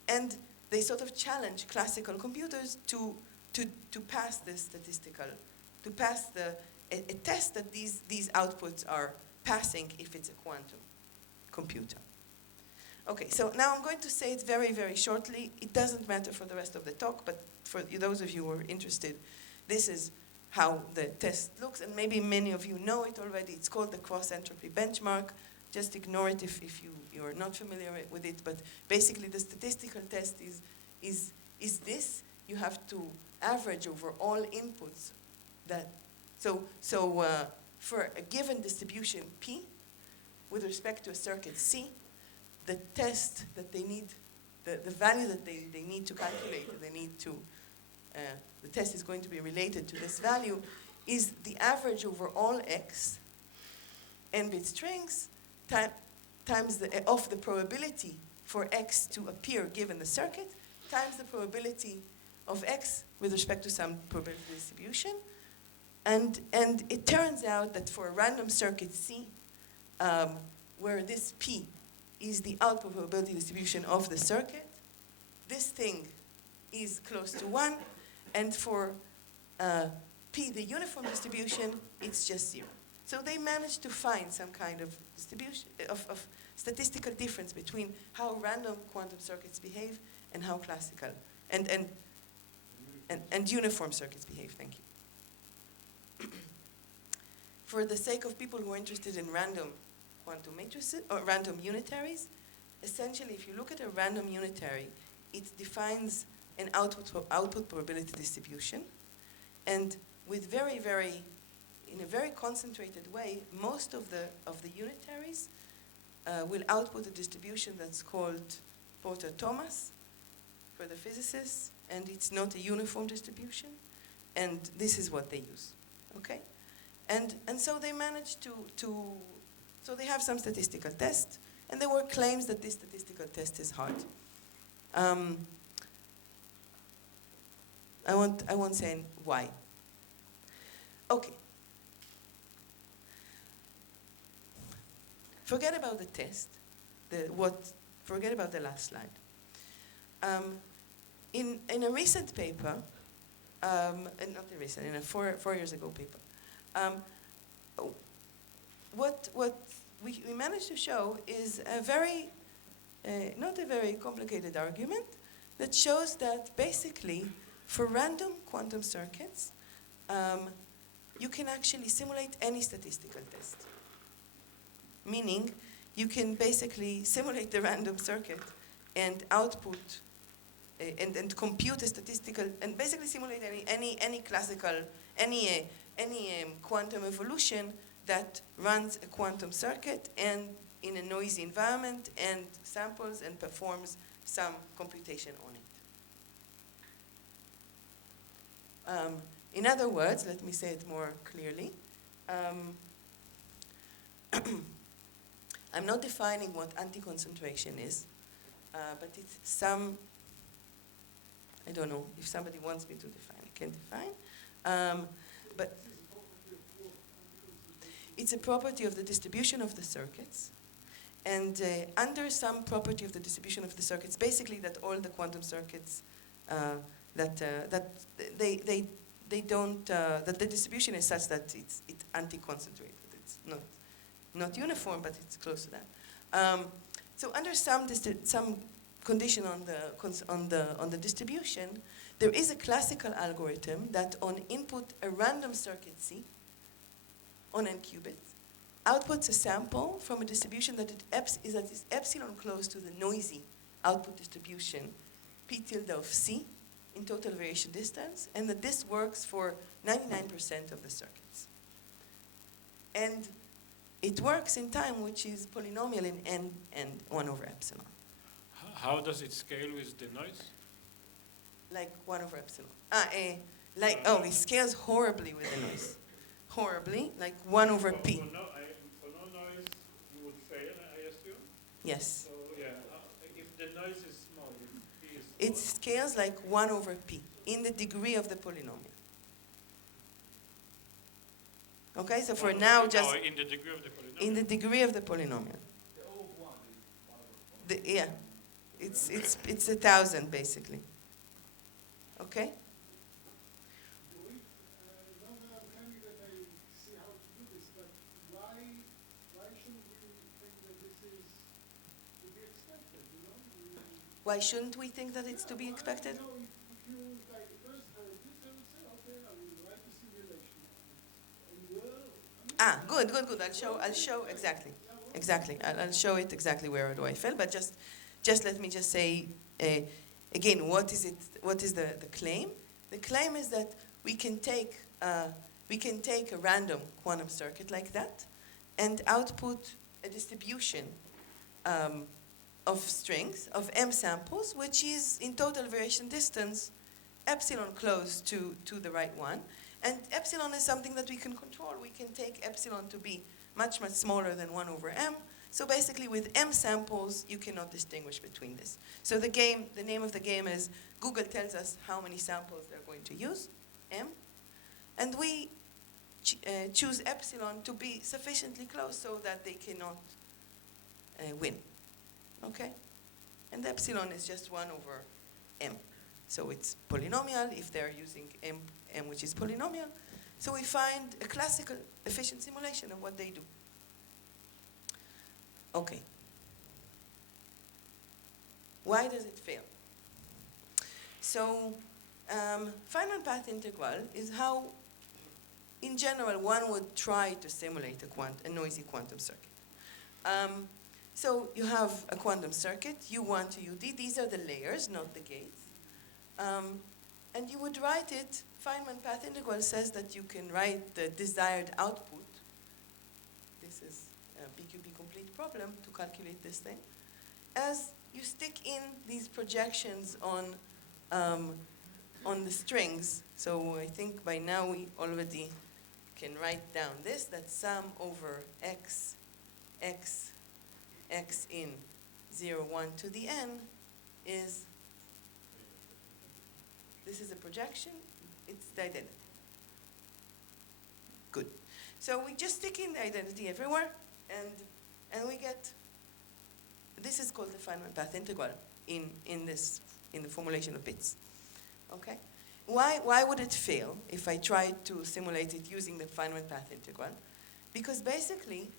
and they sort of challenge classical computers to pass this statistical, to pass a test that these outputs are passing if it's a quantum computer. Okay, so now I'm going to say it very, very shortly. It doesn't matter for the rest of the talk, but for those of you who are interested, this is how the test looks, and maybe many of you know it already. It's called the cross-entropy benchmark. Just ignore it if you are not familiar with it, but basically the statistical test is this. You have to average over all inputs for a given distribution P, with respect to a circuit C, the test that they need, the value that they need to calculate, the test is going to be related to this value, is the average over all X, n-bit strings, times of the probability for X to appear given the circuit, times the probability of X with respect to some probability distribution. And it turns out that for a random circuit C, where this P is the output probability distribution of the circuit, this thing is close to 1, and for P, the uniform distribution, it's just 0. So they managed to find some kind of distribution, of statistical difference between how random quantum circuits behave and how classical, and uniform circuits behave. Thank you. For the sake of people who are interested in random quantum matrices, or random unitaries, essentially, if you look at a random unitary, it defines an output probability distribution, and with in a very concentrated way, most of the unitaries will output a distribution that's called Porter-Thomas for the physicists, and it's not a uniform distribution, and this is what they use, okay? And so they managed so they have some statistical test, and there were claims that this statistical test is hard. I won't say why. Okay. Forget about the test. Forget about the last slide. In a recent paper, not a recent, in a 4 years ago paper, what we managed to show is not a very complicated argument that shows that basically for random quantum circuits, you can actually simulate any statistical test. Meaning, you can basically simulate the random circuit and output and compute a statistical, and basically simulate any classical, any quantum evolution that runs a quantum circuit and in a noisy environment and samples and performs some computation on it. In other words, let me say it more clearly. I'm not defining what anti-concentration is, but it's some, I don't know, if somebody wants me to define, I can define. But it's a property of the distribution of the circuits. And under some property of the distribution of the circuits, basically that all the quantum circuits, that the distribution is such that it's anti-concentrated. It's not uniform, but it's close to that. So under some condition on the distribution, there is a classical algorithm that on input a random circuit C on n qubits outputs a sample from a distribution that is epsilon close to the noisy output distribution P tilde of C in total variation distance, and that this works for 99% of the circuits. And it works in time, which is polynomial in n and 1 over epsilon. How does it scale with the noise? Like 1 over epsilon. It scales horribly with the noise. Horribly, like 1 over P. For no noise, you would fail, I assume? Yes. So, yeah, if the noise is small, if P is small. It scales like 1 over P in the degree of the polynomial. Okay, so for now, just in the degree of the polynomial. in the degree of the polynomial. The O of 1 is 1 over 4. Yeah, it's 1,000 basically. Okay. Dorit, not that I'm claiming that I see how to do this, but why shouldn't we think that this is to be expected, you know? Why shouldn't we think that it's to be expected? You know, if you like first heard this, I would say, okay, I will write a simulation on it. And Good. I'll show exactly. I'll show it exactly where do I fail. But just let me just say again, what is it? What is the claim? The claim is that we can take a random quantum circuit like that and output a distribution of strings of m samples, which is in total variation distance epsilon close to the right one. And epsilon is something that we can control. We can take epsilon to be much smaller than 1 over m. So basically with m samples, you cannot distinguish between this. So the name of the game is Google tells us how many samples they're going to use, m, and we choose epsilon to be sufficiently close so that they cannot win, okay? And epsilon is just 1 over m. So it's polynomial if they're using m, which is polynomial. So we find a classical efficient simulation of what they do. Okay. Why does it fail? So Feynman path integral is how, in general, one would try to simulate a noisy quantum circuit. So you have a quantum circuit, U1 to UD. These are the layers, not the gates. And you would write it, Feynman path integral says that you can write the desired output. This is a BQP complete problem to calculate this thing. As you stick in these projections on the strings. So I think by now we already can write down this, that sum over x in 0, 1 to the n is, this is a projection, it's the identity. Good. So we just stick in the identity everywhere, and we get, this is called the Feynman path integral in the formulation of bits. Okay? Why would it fail if I tried to simulate it using the Feynman path integral? Because basically,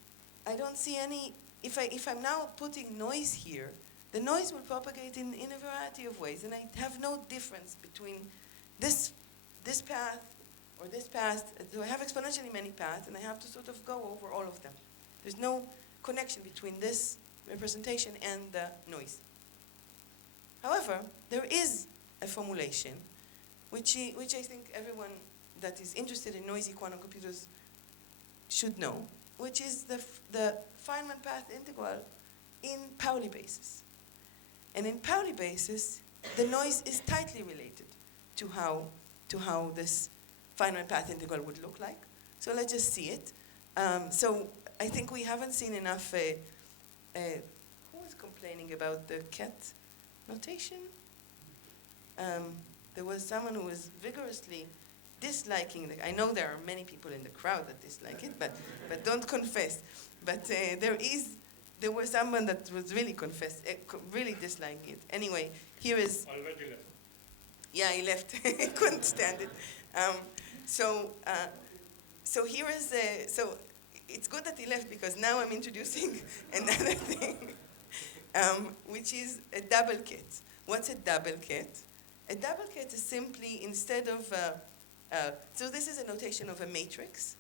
I don't see any, if I'm now putting noise here, the noise will propagate in a variety of ways, and I have no difference between this path or this path. So I have exponentially many paths, and I have to sort of go over all of them. There's no connection between this representation and the noise. However, there is a formulation which I think everyone that is interested in noisy quantum computers should know, which is the Feynman path integral in Pauli basis. And in Pauli basis, the noise is tightly related to how this finite path integral would look like. So let's just see it. So I think we haven't seen enough. Who was complaining about the cat notation? There was someone who was vigorously disliking it. I know there are many people in the crowd that dislike it, but don't confess. But there was someone that was really really disliking it. Anyway, here is. Already left. Yeah, he left. He couldn't stand it. So here is. So it's good that he left because now I'm introducing another thing, which is a double kit. What's a double kit? A double kit is simply instead of. So this is a notation of a matrix.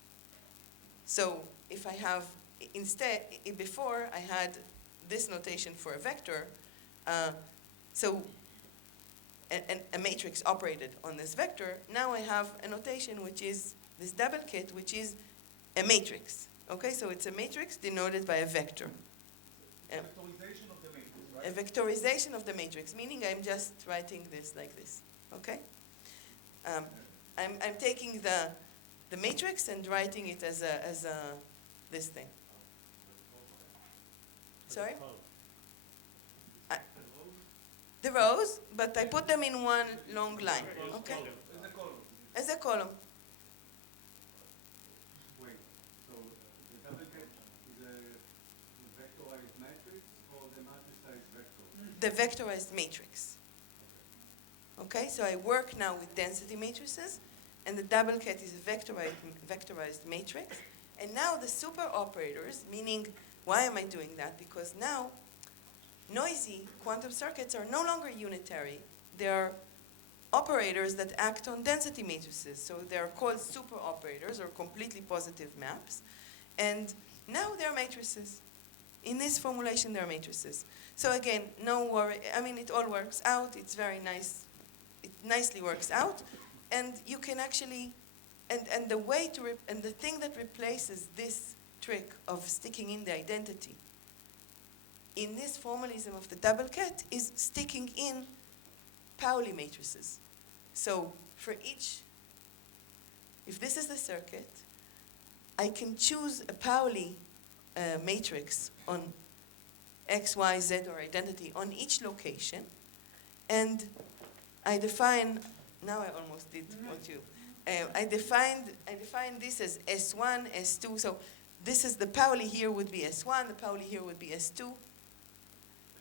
So if I have before I had this notation for a vector, so a matrix operated on this vector. Now I have a notation which is this double kit, which is a matrix. Okay, so it's a matrix denoted by a vector. Vectorization of the matrix, right? A vectorization of the matrix, meaning I'm just writing this like this. Okay, I'm taking the matrix and writing it as a this thing. Sorry? The rows, but I put them in one long line. Okay? As a column. As a column. Wait, so the double cat is a vectorized matrix or the matrixized vector? The vectorized matrix. Okay, so I work now with density matrices, and the double cat is a vectorized matrix. And now the super operators, meaning, why am I doing that? Because now noisy quantum circuits are no longer unitary. They are operators that act on density matrices. So they're called super operators or completely positive maps. And now they're matrices. In this formulation, they're matrices. So again, no worry. I mean, it all works out. It's very nice. It nicely works out. And you can actually, and the way to, and the thing that replaces this trick of sticking in the identity in this formalism of the double cat is sticking in Pauli matrices. So for each, if this is the circuit, I can choose a Pauli matrix on X, Y, Z or identity on each location, and I define, now I almost did what you, I defined this as S1, S2, so this is the Pauli here would be S1, the Pauli here would be S2,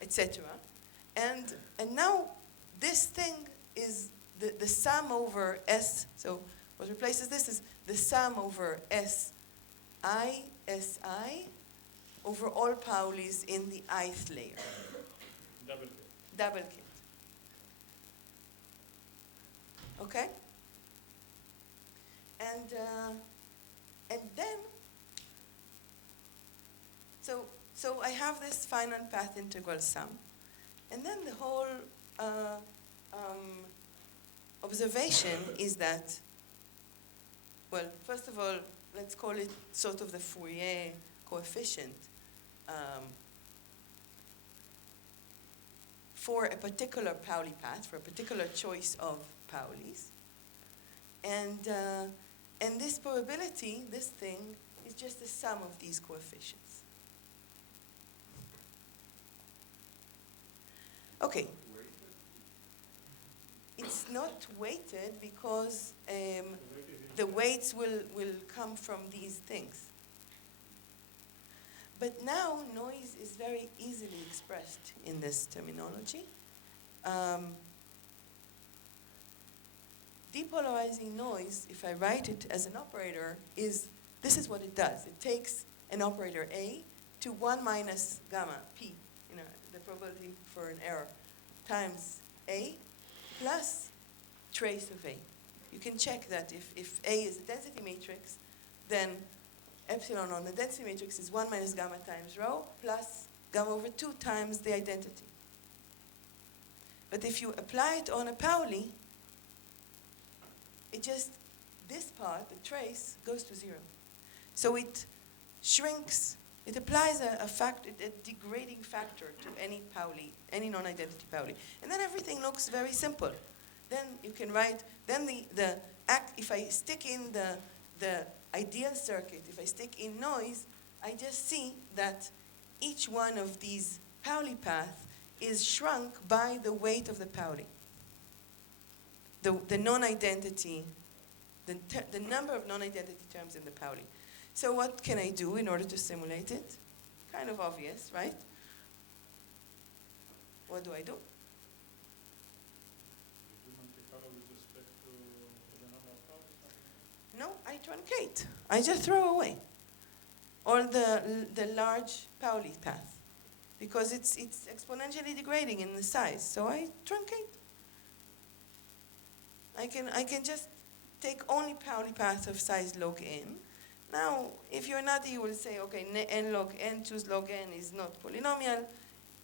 etc. And now this thing is the sum over S, so what replaces this is the sum over SI over all Paulis in the ith layer. Double kit. Double kit. Okay? And then, so I have this finite path integral sum. And then the whole observation is that, well, first of all, let's call it sort of the Fourier coefficient for a particular Pauli path, for a particular choice of Paulis. And this probability, this thing, is just the sum of these coefficients. Okay. It's not weighted because the weights will come from these things. But now noise is very easily expressed in this terminology. Depolarizing noise, if I write it as an operator, this is what it does. It takes an operator A to 1 minus gamma, P, the probability for an error, times A plus trace of A. You can check that if A is a density matrix, then epsilon on the density matrix is 1 minus gamma times rho plus gamma over 2 times the identity. But if you apply it on a Pauli, this part, the trace, goes to 0. So it shrinks, it applies a degrading factor to any Pauli, any non-identity Pauli. And then everything looks very simple. Then you can write, then if I stick in the ideal circuit, if I stick in noise, I just see that each one of these Pauli paths is shrunk by the weight of the Pauli. The non-identity, the number of non-identity terms in the Pauli. So what can I do in order to simulate it? Kind of obvious, right? What do I do? No, I truncate. I just throw away all the large Pauli path because it's exponentially degrading in the size. So I truncate. I can just take only Pauli path of size log n. Now, if you're nutty, you will say, okay, n log n choose log n is not polynomial,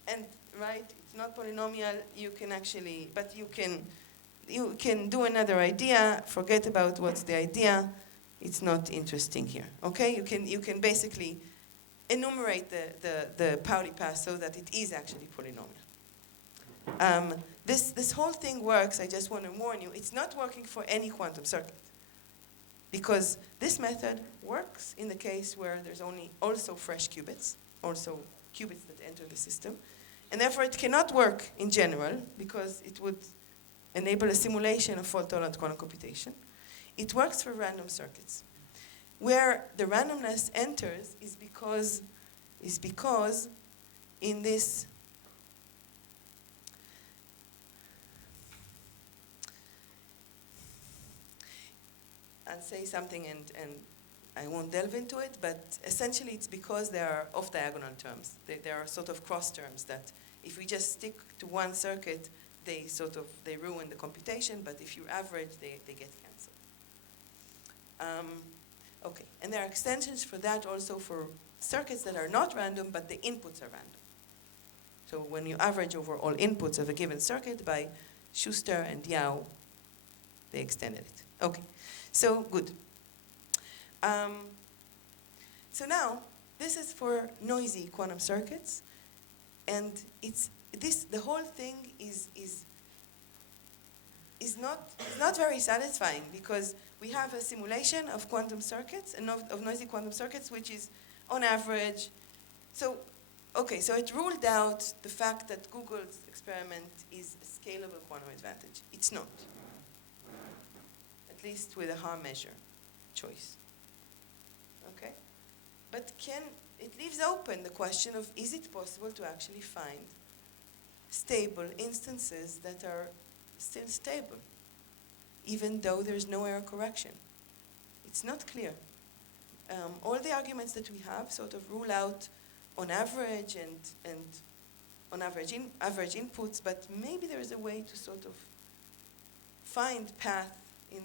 and right, it's not polynomial. You can actually, but you can do another idea. Forget about what's the idea. It's not interesting here. Okay, you can basically enumerate the Pauli path so that it is actually polynomial. This whole thing works. I just want to warn you. It's not working for any quantum circuit. Because this method works in the case where there's also fresh qubits, also qubits that enter the system. And therefore, it cannot work in general because it would enable a simulation of fault-tolerant quantum computation. It works for random circuits. Where the randomness enters is because in this I'll say something and I won't delve into it, but essentially it's because they are off-diagonal terms. They are sort of cross terms that if we just stick to one circuit, they ruin the computation, but if you average, they get cancelled. Okay, and there are extensions for that also for circuits that are not random, but the inputs are random. So when you average over all inputs of a given circuit by Schuster and Yau, they extended it. Okay. So good. So now this is for noisy quantum circuits, and the whole thing is not very satisfying because we have a simulation of quantum circuits and of noisy quantum circuits, which is on average. So it ruled out the fact that Google's experiment is a scalable quantum advantage. It's not. At least with a harm measure choice. Okay? But it leaves open the question of, is it possible to actually find stable instances that are still stable, even though there's no error correction? It's not clear. All the arguments that we have sort of rule out on average and on average inputs, but maybe there is a way to sort of find path in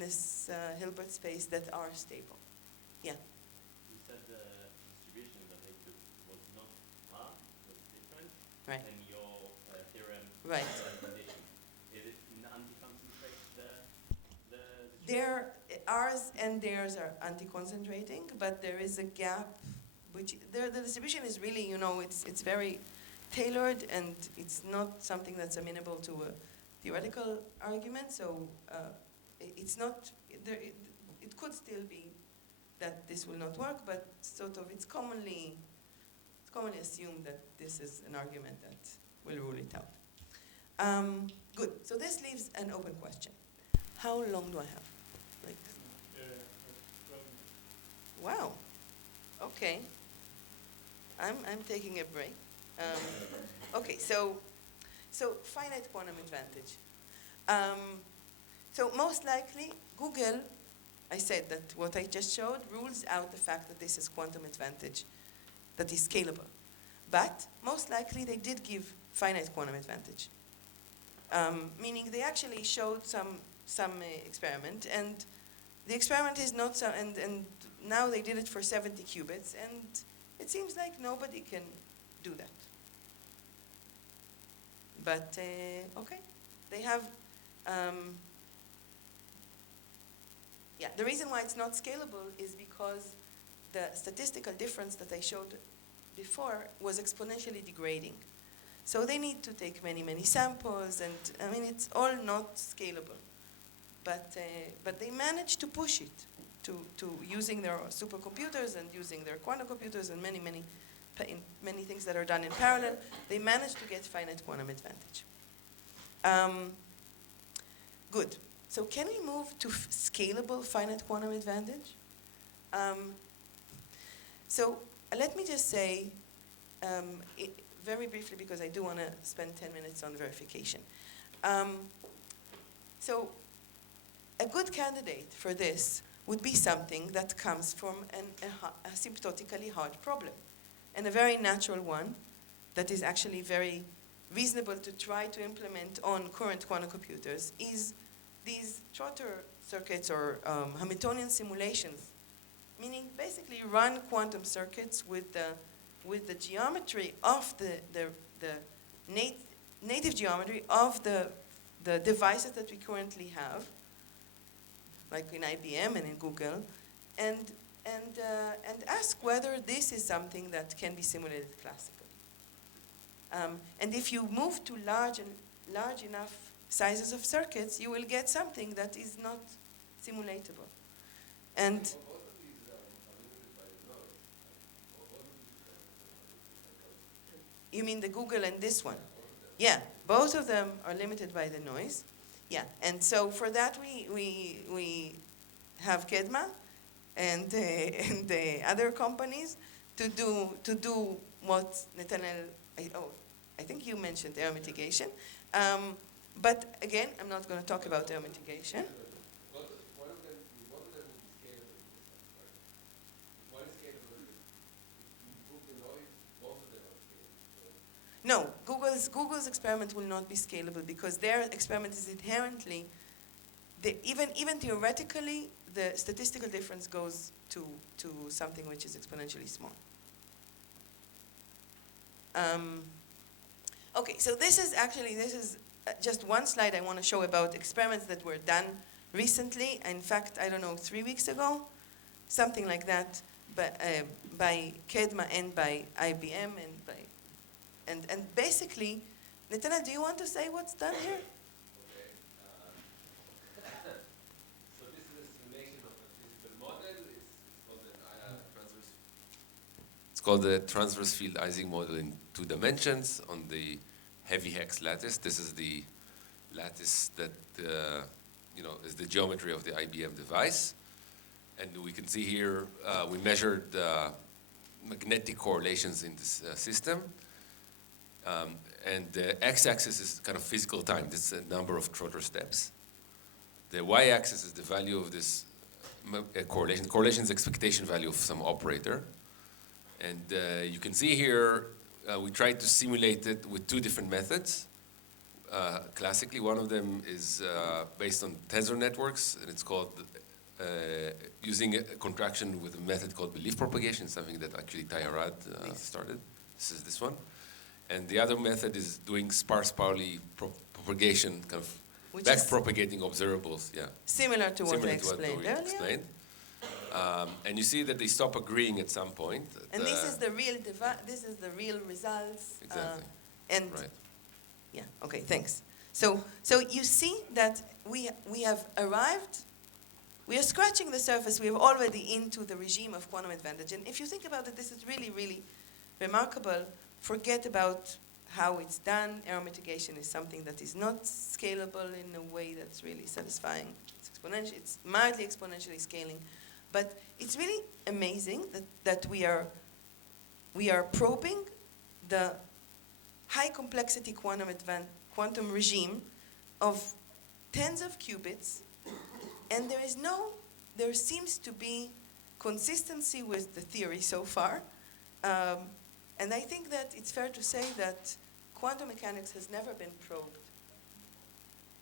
this Hilbert space that are stable. Yeah. You said the distribution that they took was not hard, was different, Right. and your theorem Right. condition. Is it anti-concentrate the distribution? Ours and theirs are anti-concentrating, but there is a gap, which the distribution is really, it's very tailored, and it's not something that's amenable to a theoretical argument, so it's not, it could still be that this will not work, but sort of it's commonly assumed that this is an argument that will rule it out. Good, so this leaves an open question. How long do I have? Like, 12 minutes. wow, okay. I'm taking a break. Okay, so finite quantum advantage. So most likely, Google, I said that what I just showed rules out the fact that this is quantum advantage that is scalable. But most likely, they did give finite quantum advantage. Meaning they actually showed some experiment, and the experiment is not so, and now they did it for 70 qubits, and it seems like nobody can do that. But, okay, they have, the reason why it's not scalable is because the statistical difference that I showed before was exponentially degrading. So they need to take many, many samples, and I mean, it's all not scalable. but they managed to push it to using their supercomputers and using their quantum computers and many things that are done in parallel. They managed to get finite quantum advantage. Good. So can we move to scalable finite quantum advantage? So let me just say very briefly, because I do want to spend 10 minutes on verification. So a good candidate for this would be something that comes from a asymptotically hard problem, and a very natural one that is actually very reasonable to try to implement on current quantum computers is these Trotter circuits or Hamiltonian simulations, meaning basically run quantum circuits with the geometry of the native geometry of the devices that we currently have, like in IBM and in Google, and ask whether this is something that can be simulated classically. And if you move to large enough sizes of circuits, you will get something that is not simulatable. And Both of these are limited by the noise. Both of these are limited by noise. you mean the Google and this one? Yeah, both of them. Yeah, both of them are limited by the noise. Yeah, and so for that we have Kedma and the other companies to do what Netanel. I think you mentioned error mitigation, but again, I'm not going to talk about error mitigation. Both of them will be scalable. Right? If one is scalable, if you remove the noise, both of them are scalable. So No, Google's experiment will not be scalable because their experiment is inherently, even theoretically, the statistical difference goes to something which is exponentially small. Okay, so this is just one slide I want to show about experiments that were done recently. In fact, I don't know, 3 weeks ago, something like that, by Kedma and by IBM and basically, Netanel, do you want to say what's done here? Okay. So this is a simulation of a physical model. It's called the transverse field Ising model in 2 dimensions on the heavy hex lattice. This is the lattice that is the geometry of the IBM device, and we can see here we measured magnetic correlations in this system. And the x-axis is kind of physical time. This is a number of Trotter steps. The y-axis is the value of this correlation. Correlation is expectation value of some operator. And you can see here, we tried to simulate it with 2 different methods. Classically, one of them is based on tensor networks, and it's called using a contraction with a method called belief propagation, something that actually Tai Arad started. This is this one. And the other method is doing sparse Pauli propagation, kind of Which back is propagating observables. Yeah, similar to what I Dorit explained earlier. explained. And you see that they stop agreeing at some point. And this is the real results. Exactly. And Right. yeah, okay, thanks. So you see that we have arrived. We are scratching the surface. We are already into the regime of quantum advantage. And if you think about it, this is really, really remarkable. Forget about how it's done. Error mitigation is something that is not scalable in a way that's really satisfying. It's exponential. It's mildly exponentially scaling, but it's really amazing that we are probing the high complexity quantum regime of tens of qubits, and there seems to be consistency with the theory so far. And I think that it's fair to say that quantum mechanics has never been probed.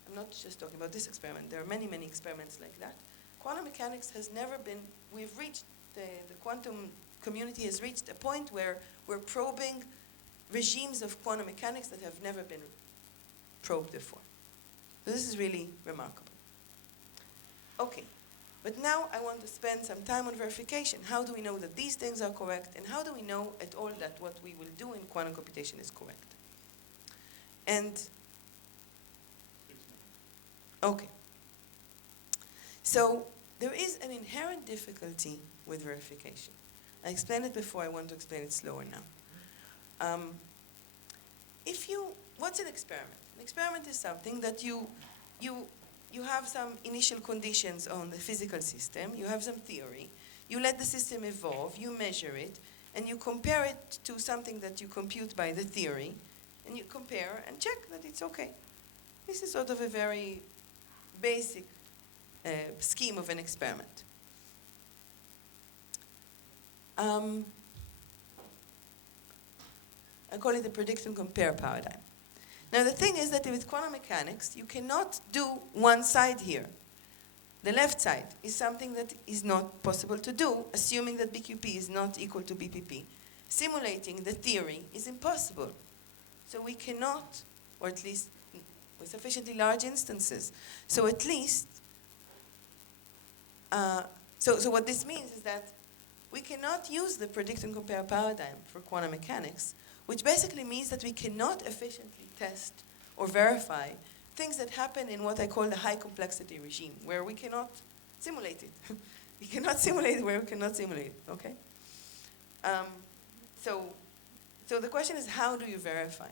I'm not just talking about this experiment. There are many, many experiments like that. Quantum mechanics has never been, the quantum community has reached a point where we're probing regimes of quantum mechanics that have never been probed before. So this is really remarkable. Okay. But now I want to spend some time on verification. How do we know that these things are correct? And how do we know at all that what we will do in quantum computation is correct? And, okay. So there is an inherent difficulty with verification. I explained it before, I want to explain it slower now. What's an experiment? An experiment is something that you have some initial conditions on the physical system, you have some theory, you let the system evolve, you measure it, and you compare it to something that you compute by the theory, and you compare and check that it's okay. This is sort of a very basic scheme of an experiment. I call it the predict and compare paradigm. Now the thing is that with quantum mechanics, you cannot do one side here. The left side is something that is not possible to do, assuming that BQP is not equal to BPP. Simulating the theory is impossible. So we cannot, or at least with sufficiently large instances. So at least, so what this means is that we cannot use the predict and compare paradigm for quantum mechanics, which basically means that we cannot efficiently test or verify things that happen in what I call the high complexity regime, where we cannot simulate it. We cannot simulate it where we cannot simulate it, okay? So the question is, how do you verify?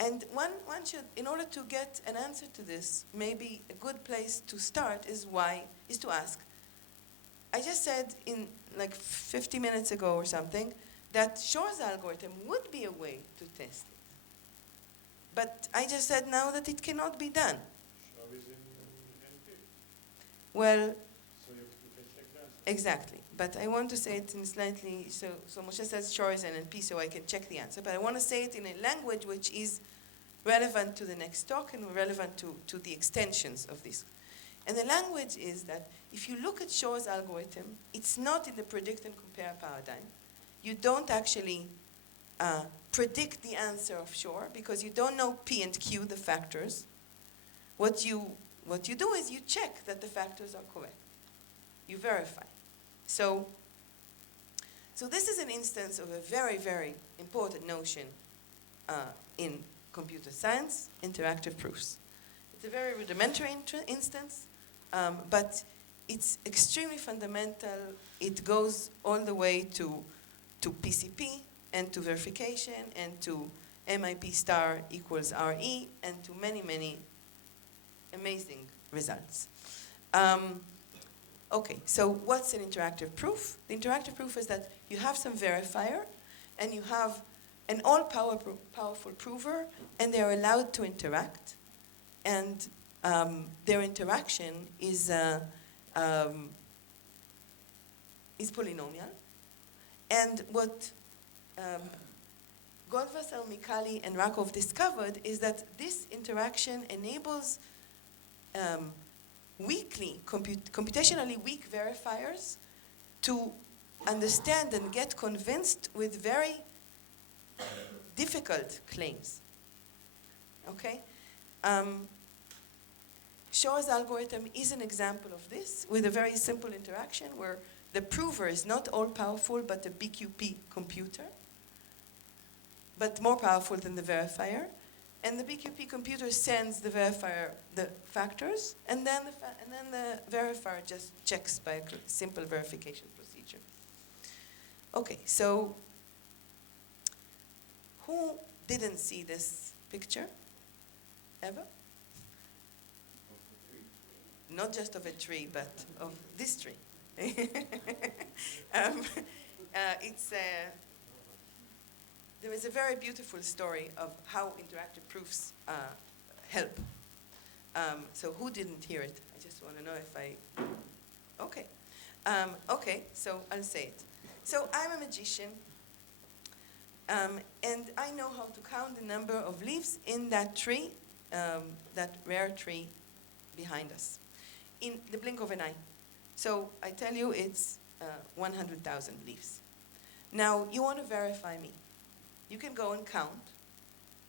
And one should, in order to get an answer to this, maybe a good place to start is to ask. I just said in like 50 minutes ago or something that Shor's algorithm would be a way to test it. But I just said now that it cannot be done. Shor is in NP. Well, So you can check the answer. exactly. But I want to say it in slightly, so Moshe says Shor is NP, so I can check the answer. But I want to say it in a language which is relevant to the next talk and relevant to the extensions of this. And the language is that if you look at Shor's algorithm, it's not in the predict and compare paradigm. You don't actually predict the answer of Shor because you don't know P and Q, the factors. What you do is you check that the factors are correct. You verify. So this is an instance of a very, very important notion in computer science, interactive proofs. It's a very rudimentary instance, but it's extremely fundamental. It goes all the way to PCP and to verification and to MIP star equals RE and to many, many amazing results. Okay, so what's an interactive proof? The interactive proof is that you have some verifier and you have an all-powerful prover, and they're allowed to interact, and their interaction is polynomial. And what Goldwasser, Mikhaili, and Rakov discovered is that this interaction enables computationally weak verifiers to understand and get convinced with very difficult claims. Okay? Shor's algorithm is an example of this with a very simple interaction where the prover is not all-powerful but a BQP computer, but more powerful than the verifier. And the BQP computer sends the verifier the factors, and then the verifier just checks by a simple verification procedure. Okay, so who didn't see this picture ever? Not just of a tree, but of this tree. There is a very beautiful story of how interactive proofs help. So who didn't hear it? I just want to know if I... Okay. Okay, so I'll say it. So I'm a magician, and I know how to count the number of leaves in that tree, that rare tree behind us, in the blink of an eye. So I tell you it's 100,000 leaves. Now, you want to verify me. You can go and count,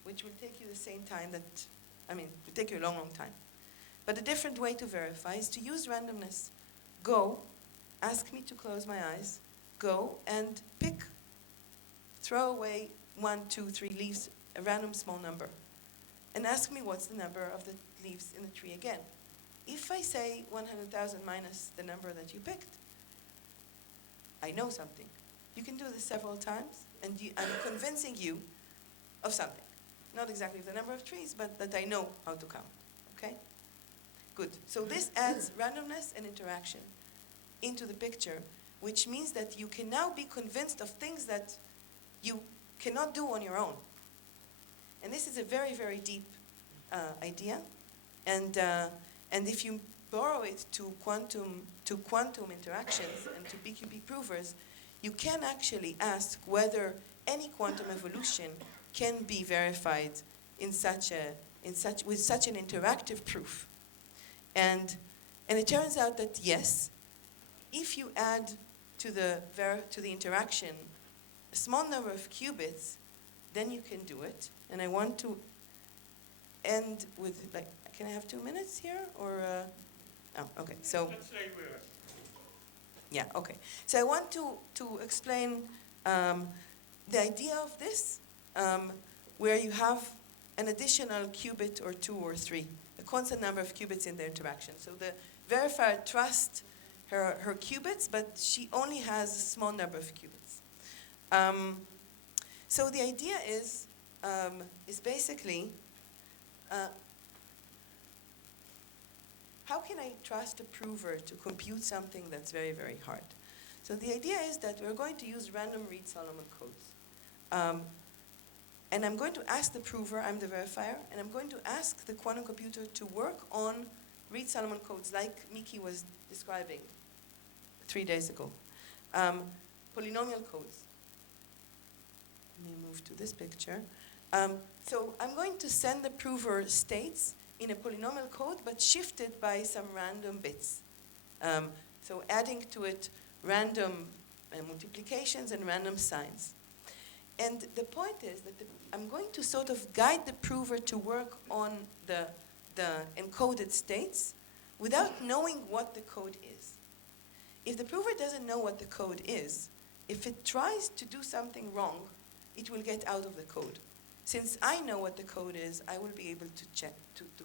which will take you the same time it will take you a long, long time. But a different way to verify is to use randomness. Go, ask me to close my eyes, go and throw away 1, 2, 3 leaves, a random small number, and ask me what's the number of the leaves in the tree again. If I say 100,000 minus the number that you picked, I know something. You can do this several times, and I'm convincing you of something. Not exactly the number of trees, but that I know how to count. Okay? Good. So this adds randomness and interaction into the picture, which means that you can now be convinced of things that you cannot do on your own. And this is a very, very deep idea. And if you borrow it to quantum interactions and to BQP provers, you can actually ask whether any quantum evolution can be verified with such an interactive proof. And it turns out that yes, if you add to the interaction a small number of qubits, then you can do it. And I want to end with, like, can I have 2 minutes here? Or, oh, okay. So, Let's say we're. yeah, okay. So I want to explain the idea of this, where you have an additional qubit or 2 or 3, a constant number of qubits in the interaction. So the verifier trusts her qubits, but she only has a small number of qubits. So the idea is basically, how can I trust a prover to compute something that's very, very hard? So the idea is that we're going to use random Reed-Solomon codes. And I'm going to ask the prover, I'm the verifier, and I'm going to ask the quantum computer to work on Reed-Solomon codes like Miki was describing 3 days ago. Polynomial codes. Let me move to this picture. So I'm going to send the prover states in a polynomial code, but shifted by some random bits. So adding to it random multiplications and random signs. And the point is that I'm going to sort of guide the prover to work on the encoded states without knowing what the code is. If the prover doesn't know what the code is, if it tries to do something wrong, it will get out of the code. Since I know what the code is, I will be able to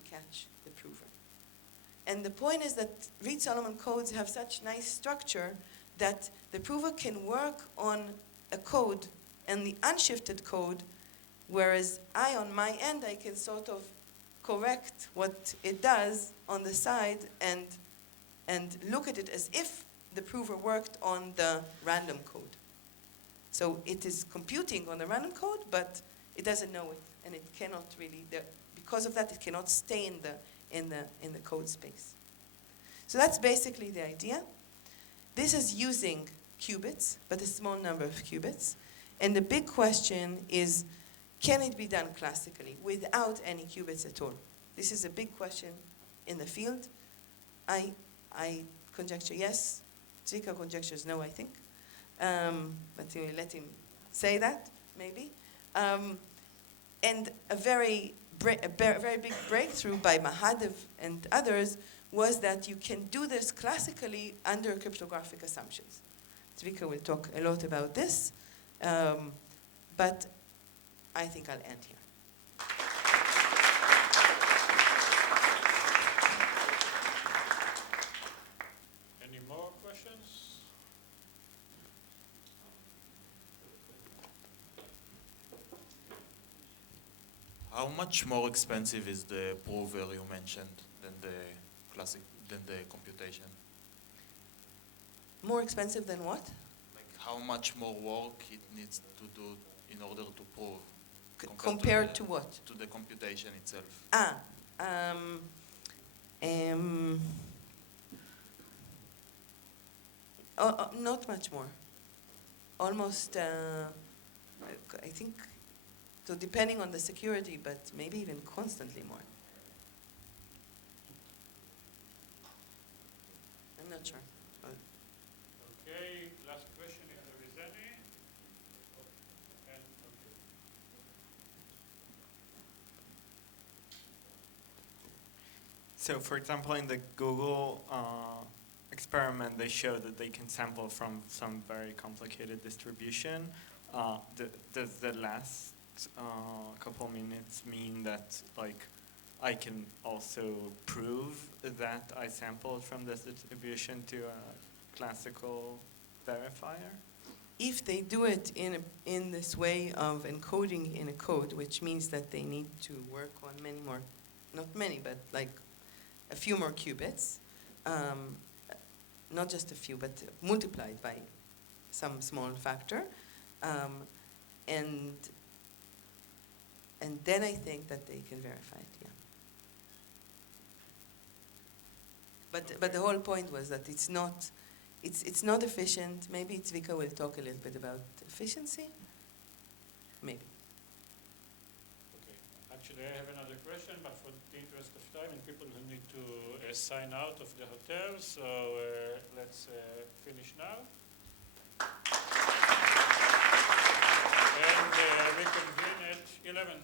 catch the prover. And the point is that Reed-Solomon codes have such nice structure that the prover can work on a code and the unshifted code, whereas I, on my end, I can sort of correct what it does on the side and look at it as if the prover worked on the random code. So it is computing on the random code, but it doesn't know it, and it cannot really. Because of that, it cannot stay in the code space. So that's basically the idea. This is using qubits, but a small number of qubits. And the big question is, can it be done classically without any qubits at all? This is a big question in the field. I conjecture yes. Zvika conjectures no, I think. But we'll let him say that, maybe. And a very big breakthrough by Mahadev and others was that you can do this classically under cryptographic assumptions. Zvika will talk a lot about this, but I think I'll end here. Any more questions? How much more expensive is the prover you mentioned than the computation? More expensive than what? Like how much more work it needs to do in order to prove Compared to what? to the computation itself? Not much more. Almost, I think, so depending on the security, but maybe even constantly more. I'm not sure. Okay, last question if there is any. And, okay. So, for example, in the Google experiment, they show that they can sample from some very complicated distribution. Does the last couple minutes mean that, like, I can also prove that I sampled from this distribution to a classical verifier? If they do it in this way of encoding in a code, which means that they need to work on many more, not many, but like a few more qubits, not just a few, but multiplied by some small factor, and then I think that they can verify it, yeah. But the whole point was that it's not efficient. Maybe Tzvika will talk a little bit about efficiency. Maybe. Okay. Actually, I have another question, but for the interest of time and people who need to sign out of the hotel, so let's finish now. And we convene at 11.